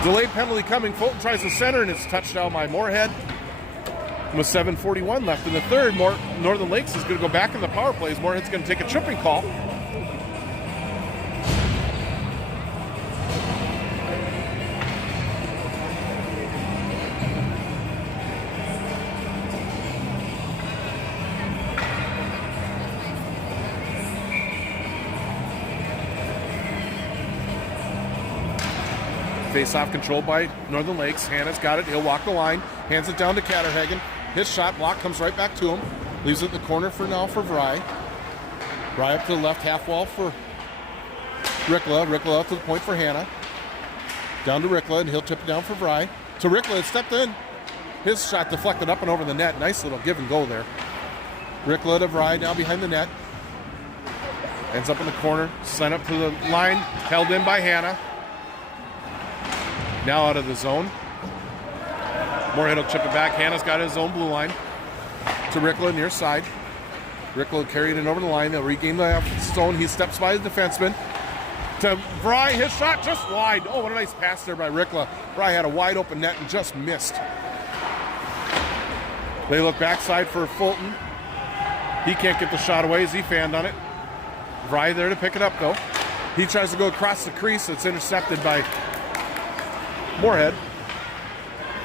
Delayed penalty coming. Fulton tries to center, and it's touched down by Moorhead. With 7:41 left in the third, Northern Lakes is going to go back in the power plays. Moorhead's going to take a tripping call. Face-off controlled by Northern Lakes. Hannah's got it. He'll walk the line. Hands it down to Catterhagen. His shot block comes right back to him. Leaves it in the corner for now for Vry. Vry up to the left half wall for Ricola. Ricola up to the point for Hannah. Down to Ricola, and he'll tip it down for Vry. To Ricola, stepped in. His shot deflected up and over the net. Nice little give and go there. Ricola to Vry, now behind the net. Ends up in the corner. Sent up to the line. Held in by Hannah. Now out of the zone. Moorhead will chip it back. Hannah's got his own blue line. To Ricola near side. Ricola carried it over the line. They'll regain the zone. He steps by the defenseman. To Vry, his shot just wide. Oh, what a nice pass there by Ricola. Vry had a wide open net and just missed. They look backside for Fulton. He can't get the shot away as he fanned on it. Vry there to pick it up, though. He tries to go across the crease. It's intercepted by Moorhead.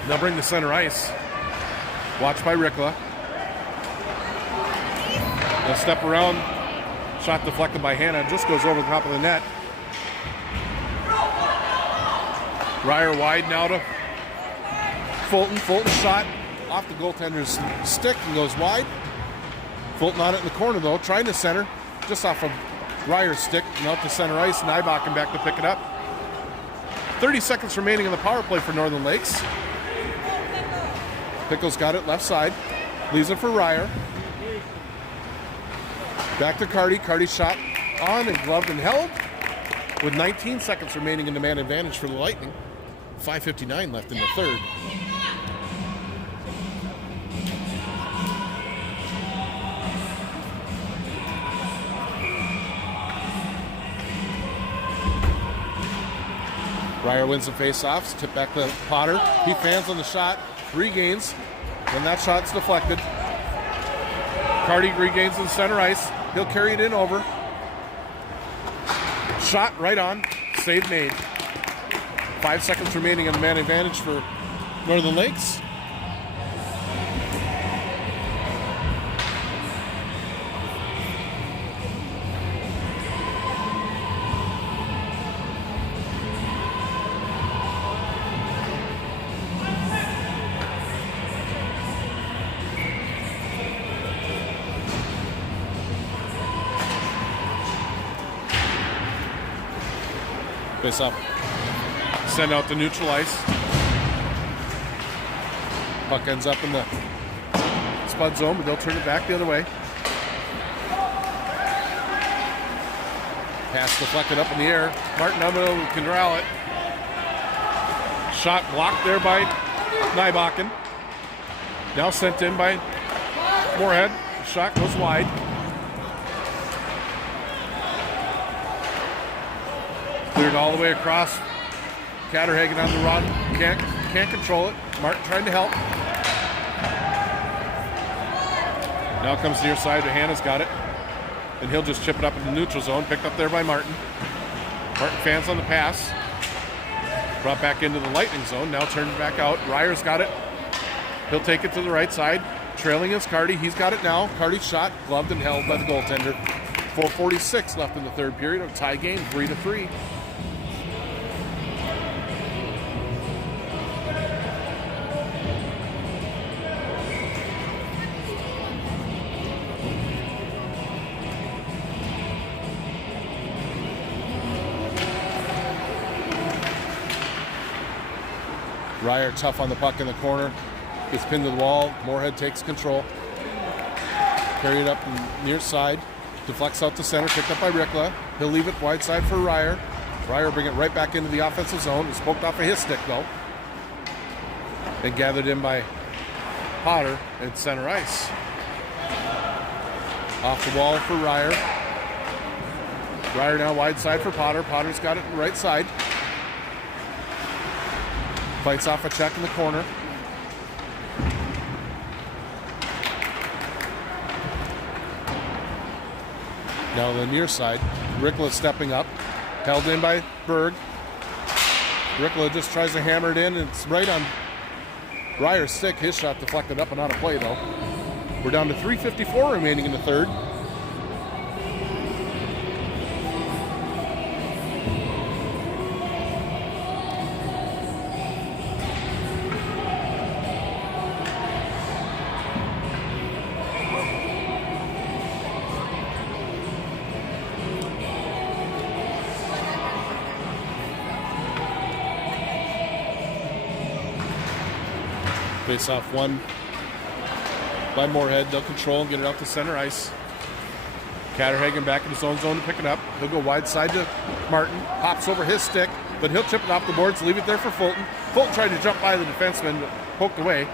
They'll bring the center ice. Watched by Ricola. They'll step around. Shot deflected by Hannah. Just goes over the top of the net. Ryer wide now to Fulton. Fulton shot off the goaltender's stick and goes wide. Fulton on it in the corner, though. Trying to center. Just off of Ryer's stick and out to center ice. Nybakken back to pick it up. 30 seconds remaining in the power play for Northern Lakes. Pickles got it left side. Leaves it for Ryer. Back to Carty. Carty shot on and gloved and held. With 19 seconds remaining in the man advantage for the Lightning. 5:59 left in the third. Ryer wins the face-offs. Tip back to Potter. He fans on the shot. Regains. Then that shot's deflected. Carty regains in center ice. He'll carry it in over. Shot right on. Save made. 5 seconds remaining in the man advantage for Northern Lakes. Face off. Send out to neutral ice. Puck ends up in the Spud zone, but they'll turn it back the other way. Pass deflected up in the air. Martin Umino can corral it. Shot blocked there by Nybakken. Now sent in by Moorhead. The shot goes wide. Cleared all the way across. Catterhagen on the run. Can't control it. Martin trying to help. Now comes near side. Hannah's got it. And he'll just chip it up in the neutral zone. Picked up there by Martin. Martin fans on the pass. Brought back into the Lightning zone. Now turned back out. Ryer's got it. He'll take it to the right side. Trailing is Carty. He's got it now. Carty's shot. Gloved and held by the goaltender. 4:46 left in the third period. A tie game, 3-3. Ryer tough on the puck in the corner. Gets pinned to the wall. Moorhead takes control. Carry it up near side. Deflects out to center. Picked up by Rikla. He'll leave it wide side for Ryer. Ryer bring it right back into the offensive zone. It's poked off of his stick though. And gathered in by Potter at center ice. Off the wall for Ryer. Ryer now wide side for Potter. Potter's got it right side. Fights off a check in the corner. Now the near side. Rikla stepping up. Held in by Berg. Rikla just tries to hammer it in, and it's right on Ryer's stick. His shot deflected up and out of play, though. We're down to 3:54 remaining in the third. Face off one by Moorhead. They'll control and get it out to center ice. Catterhagen back in his own zone to pick it up. He'll go wide side to Martin. Pops over his stick, but he'll chip it off the boards, leave it there for Fulton. Fulton tried to jump by the defenseman, but poked away.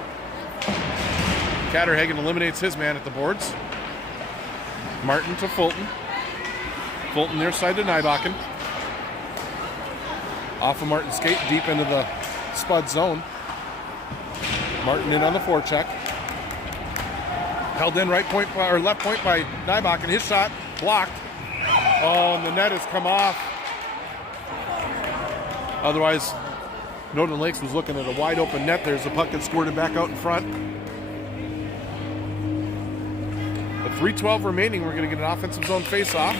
Catterhagen eliminates his man at the boards. Martin to Fulton. Fulton near side to Nybakken. Off of Martin's skate, deep into the Spud zone. Martin in on the forecheck. Held in right point or left point by Nybakken. His shot blocked. Oh, and the net has come off. Otherwise, Northern Lakes was looking at a wide open net. There's the puck gets squirted back out in front. At 3:12 remaining, we're going to get an offensive zone face-off.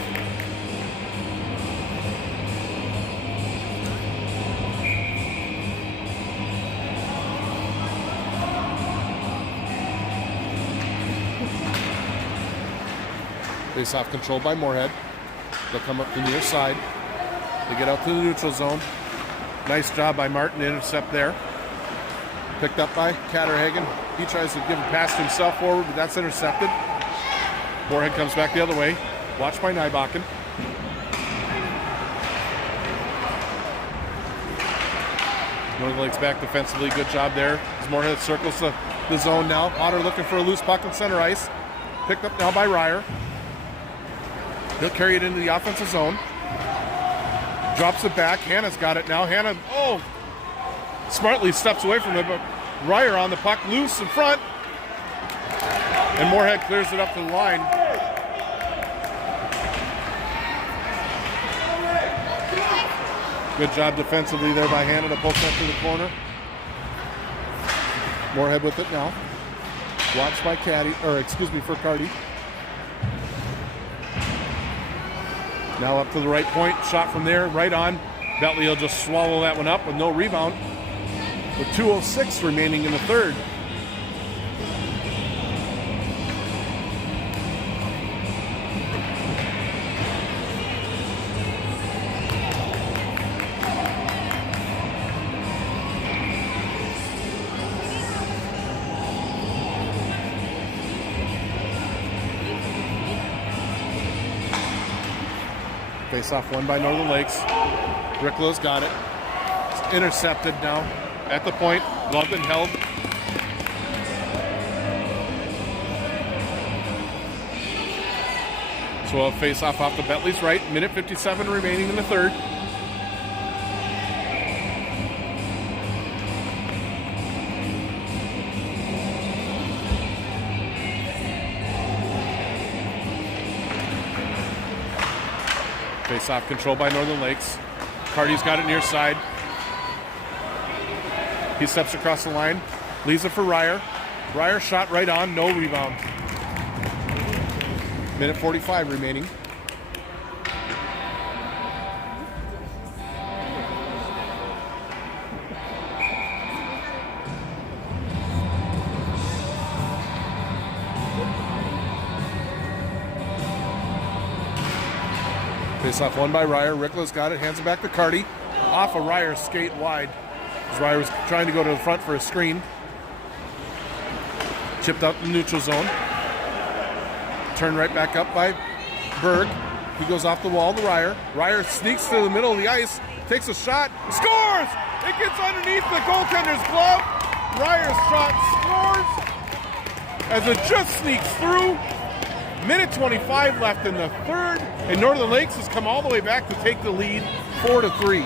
Face-off controlled by Moorhead. They'll come up the near side. They get out to the neutral zone. Nice job by Martin to intercept there. Picked up by Catterhagen. He tries to give a pass to himself forward, but that's intercepted. Moorhead comes back the other way. Watched by Nybakken. Northern Lakes back defensively. Good job there. As Moorhead circles the zone now. Otter looking for a loose puck on center ice. Picked up now by Ryer. He'll carry it into the offensive zone. Drops it back. Hannah's got it now. Hannah, smartly steps away from it, but Ryer on the puck, loose in front. And Moorhead clears it up to the line. Good job defensively there by Hannah to poke that to the corner. Moorhead with it now. Watched by for Carty. Now up to the right point, shot from there, right on. Bentley will just swallow that one up with no rebound. With 2:06 remaining in the third. Face-off won by Northern Lakes. Ricklow's got it. It's intercepted now at the point. Gloved and held. So a face-off off the Bentley's right. Minute 57 remaining in the third. Face-off controlled by Northern Lakes. Carty's got it near side. He steps across the line. Leaves it for Ryer. Ryer shot right on. No rebound. Minute 45 remaining. Face-off won by Ryer. Ricklow's got it. Hands it back to Carty. Off of Ryer's skate wide. As Ryer was trying to go to the front for a screen. Chipped out the neutral zone. Turned right back up by Berg. He goes off the wall to Ryer. Ryer sneaks to the middle of the ice. Takes a shot. Scores! It gets underneath the goaltender's glove. Ryer's shot scores. As it just sneaks through. Minute 25 left in the third, and Northern Lakes has come all the way back to take the lead 4-3.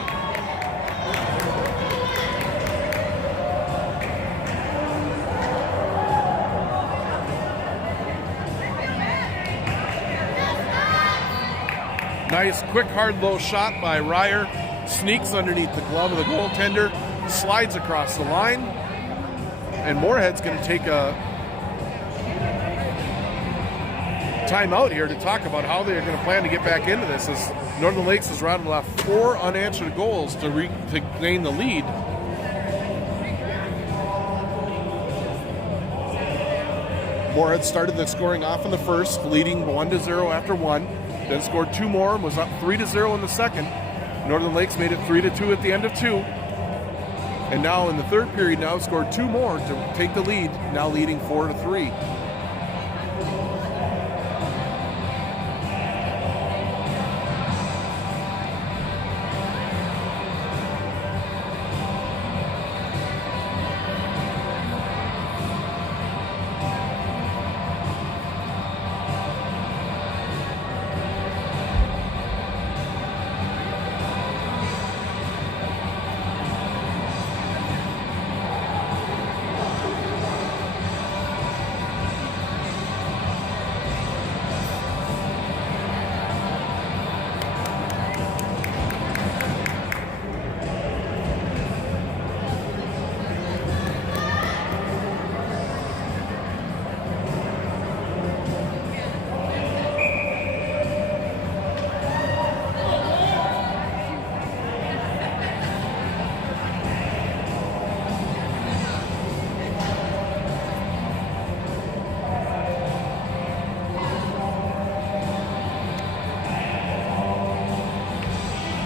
Nice, quick, hard, low shot by Ryer. Sneaks underneath the glove of the goaltender, slides across the line, and Moorhead's going to take a timeout here to talk about how they're going to plan to get back into this, as Northern Lakes has rattled off 4 unanswered goals to gain the lead. Moorhead started the scoring off in the first, leading 1-0 after 1. Then scored 2 more and was up 3-0 in the second. Northern Lakes made it 3-2 at the end of 2. And now in the third period now scored 2 more to take the lead, now leading 4-3.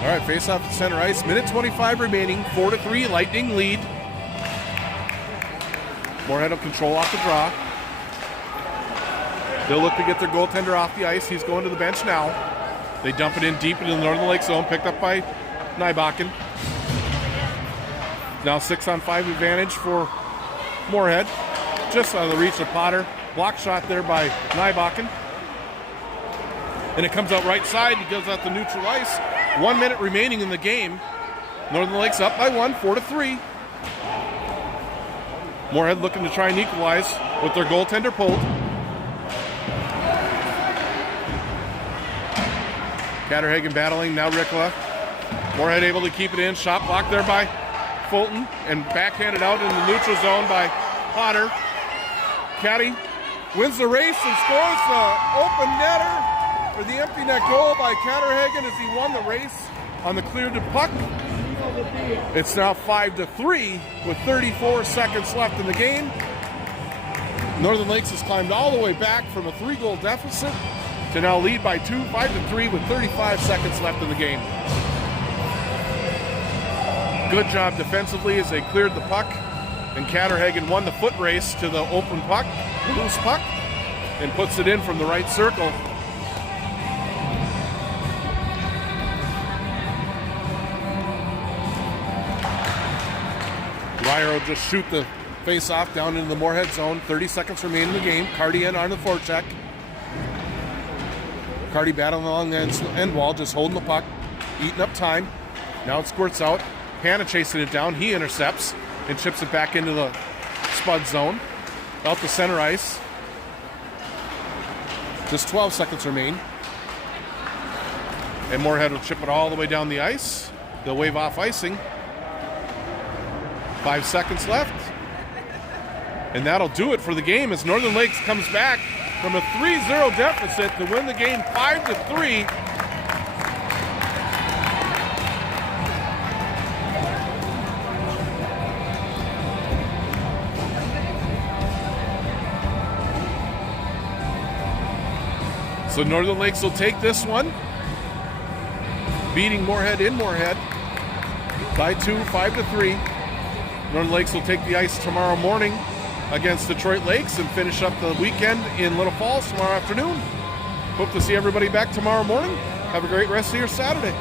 All right, face off at center ice. Minute 25 remaining. 4-3, Lightning lead. Moorhead will control off the draw. They'll look to get their goaltender off the ice. He's going to the bench now. They dump it in deep into the Northern Lake zone, picked up by Nybakken. Now 6-on-5 advantage for Moorhead. Just out of the reach of Potter. Block shot there by Nybakken. And it comes out right side. He goes out the neutral ice. 1 minute remaining in the game. Northern Lakes up by 1, 4-3. Moorhead looking to try and equalize with their goaltender pulled. Catterhagen battling, now Rickla. Moorhead able to keep it in. Shot blocked there by Fulton and backhanded out in the neutral zone by Potter. Caddy wins the race and scores the open netter, or the empty net goal by Catterhagen as he won the race on the cleared puck. It's now 5-3 with 34 seconds left in the game. Northern Lakes has climbed all the way back from a 3-goal deficit to now lead by 2, 5-3 with 35 seconds left in the game. Good job defensively as they cleared the puck, and Catterhagen won the foot race to the open puck, the loose puck, and puts it in from the right circle. Dyer will just shoot the face-off down into the Moorhead zone. 30 seconds remain in the game. Cardi in on the forecheck. Cardi battling along the end wall, just holding the puck, eating up time. Now it squirts out. Hannah chasing it down. He intercepts and chips it back into the Spud zone. Out to center ice. Just 12 seconds remain. And Moorhead will chip it all the way down the ice. They'll wave off icing. 5 seconds left. And that'll do it for the game as Northern Lakes comes back from a 3-0 deficit to win the game 5-3. So Northern Lakes will take this one, beating Moorhead in Moorhead by 2, 5-3. Northern Lakes will take the ice tomorrow morning against Detroit Lakes and finish up the weekend in Little Falls tomorrow afternoon. Hope to see everybody back tomorrow morning. Have a great rest of your Saturday.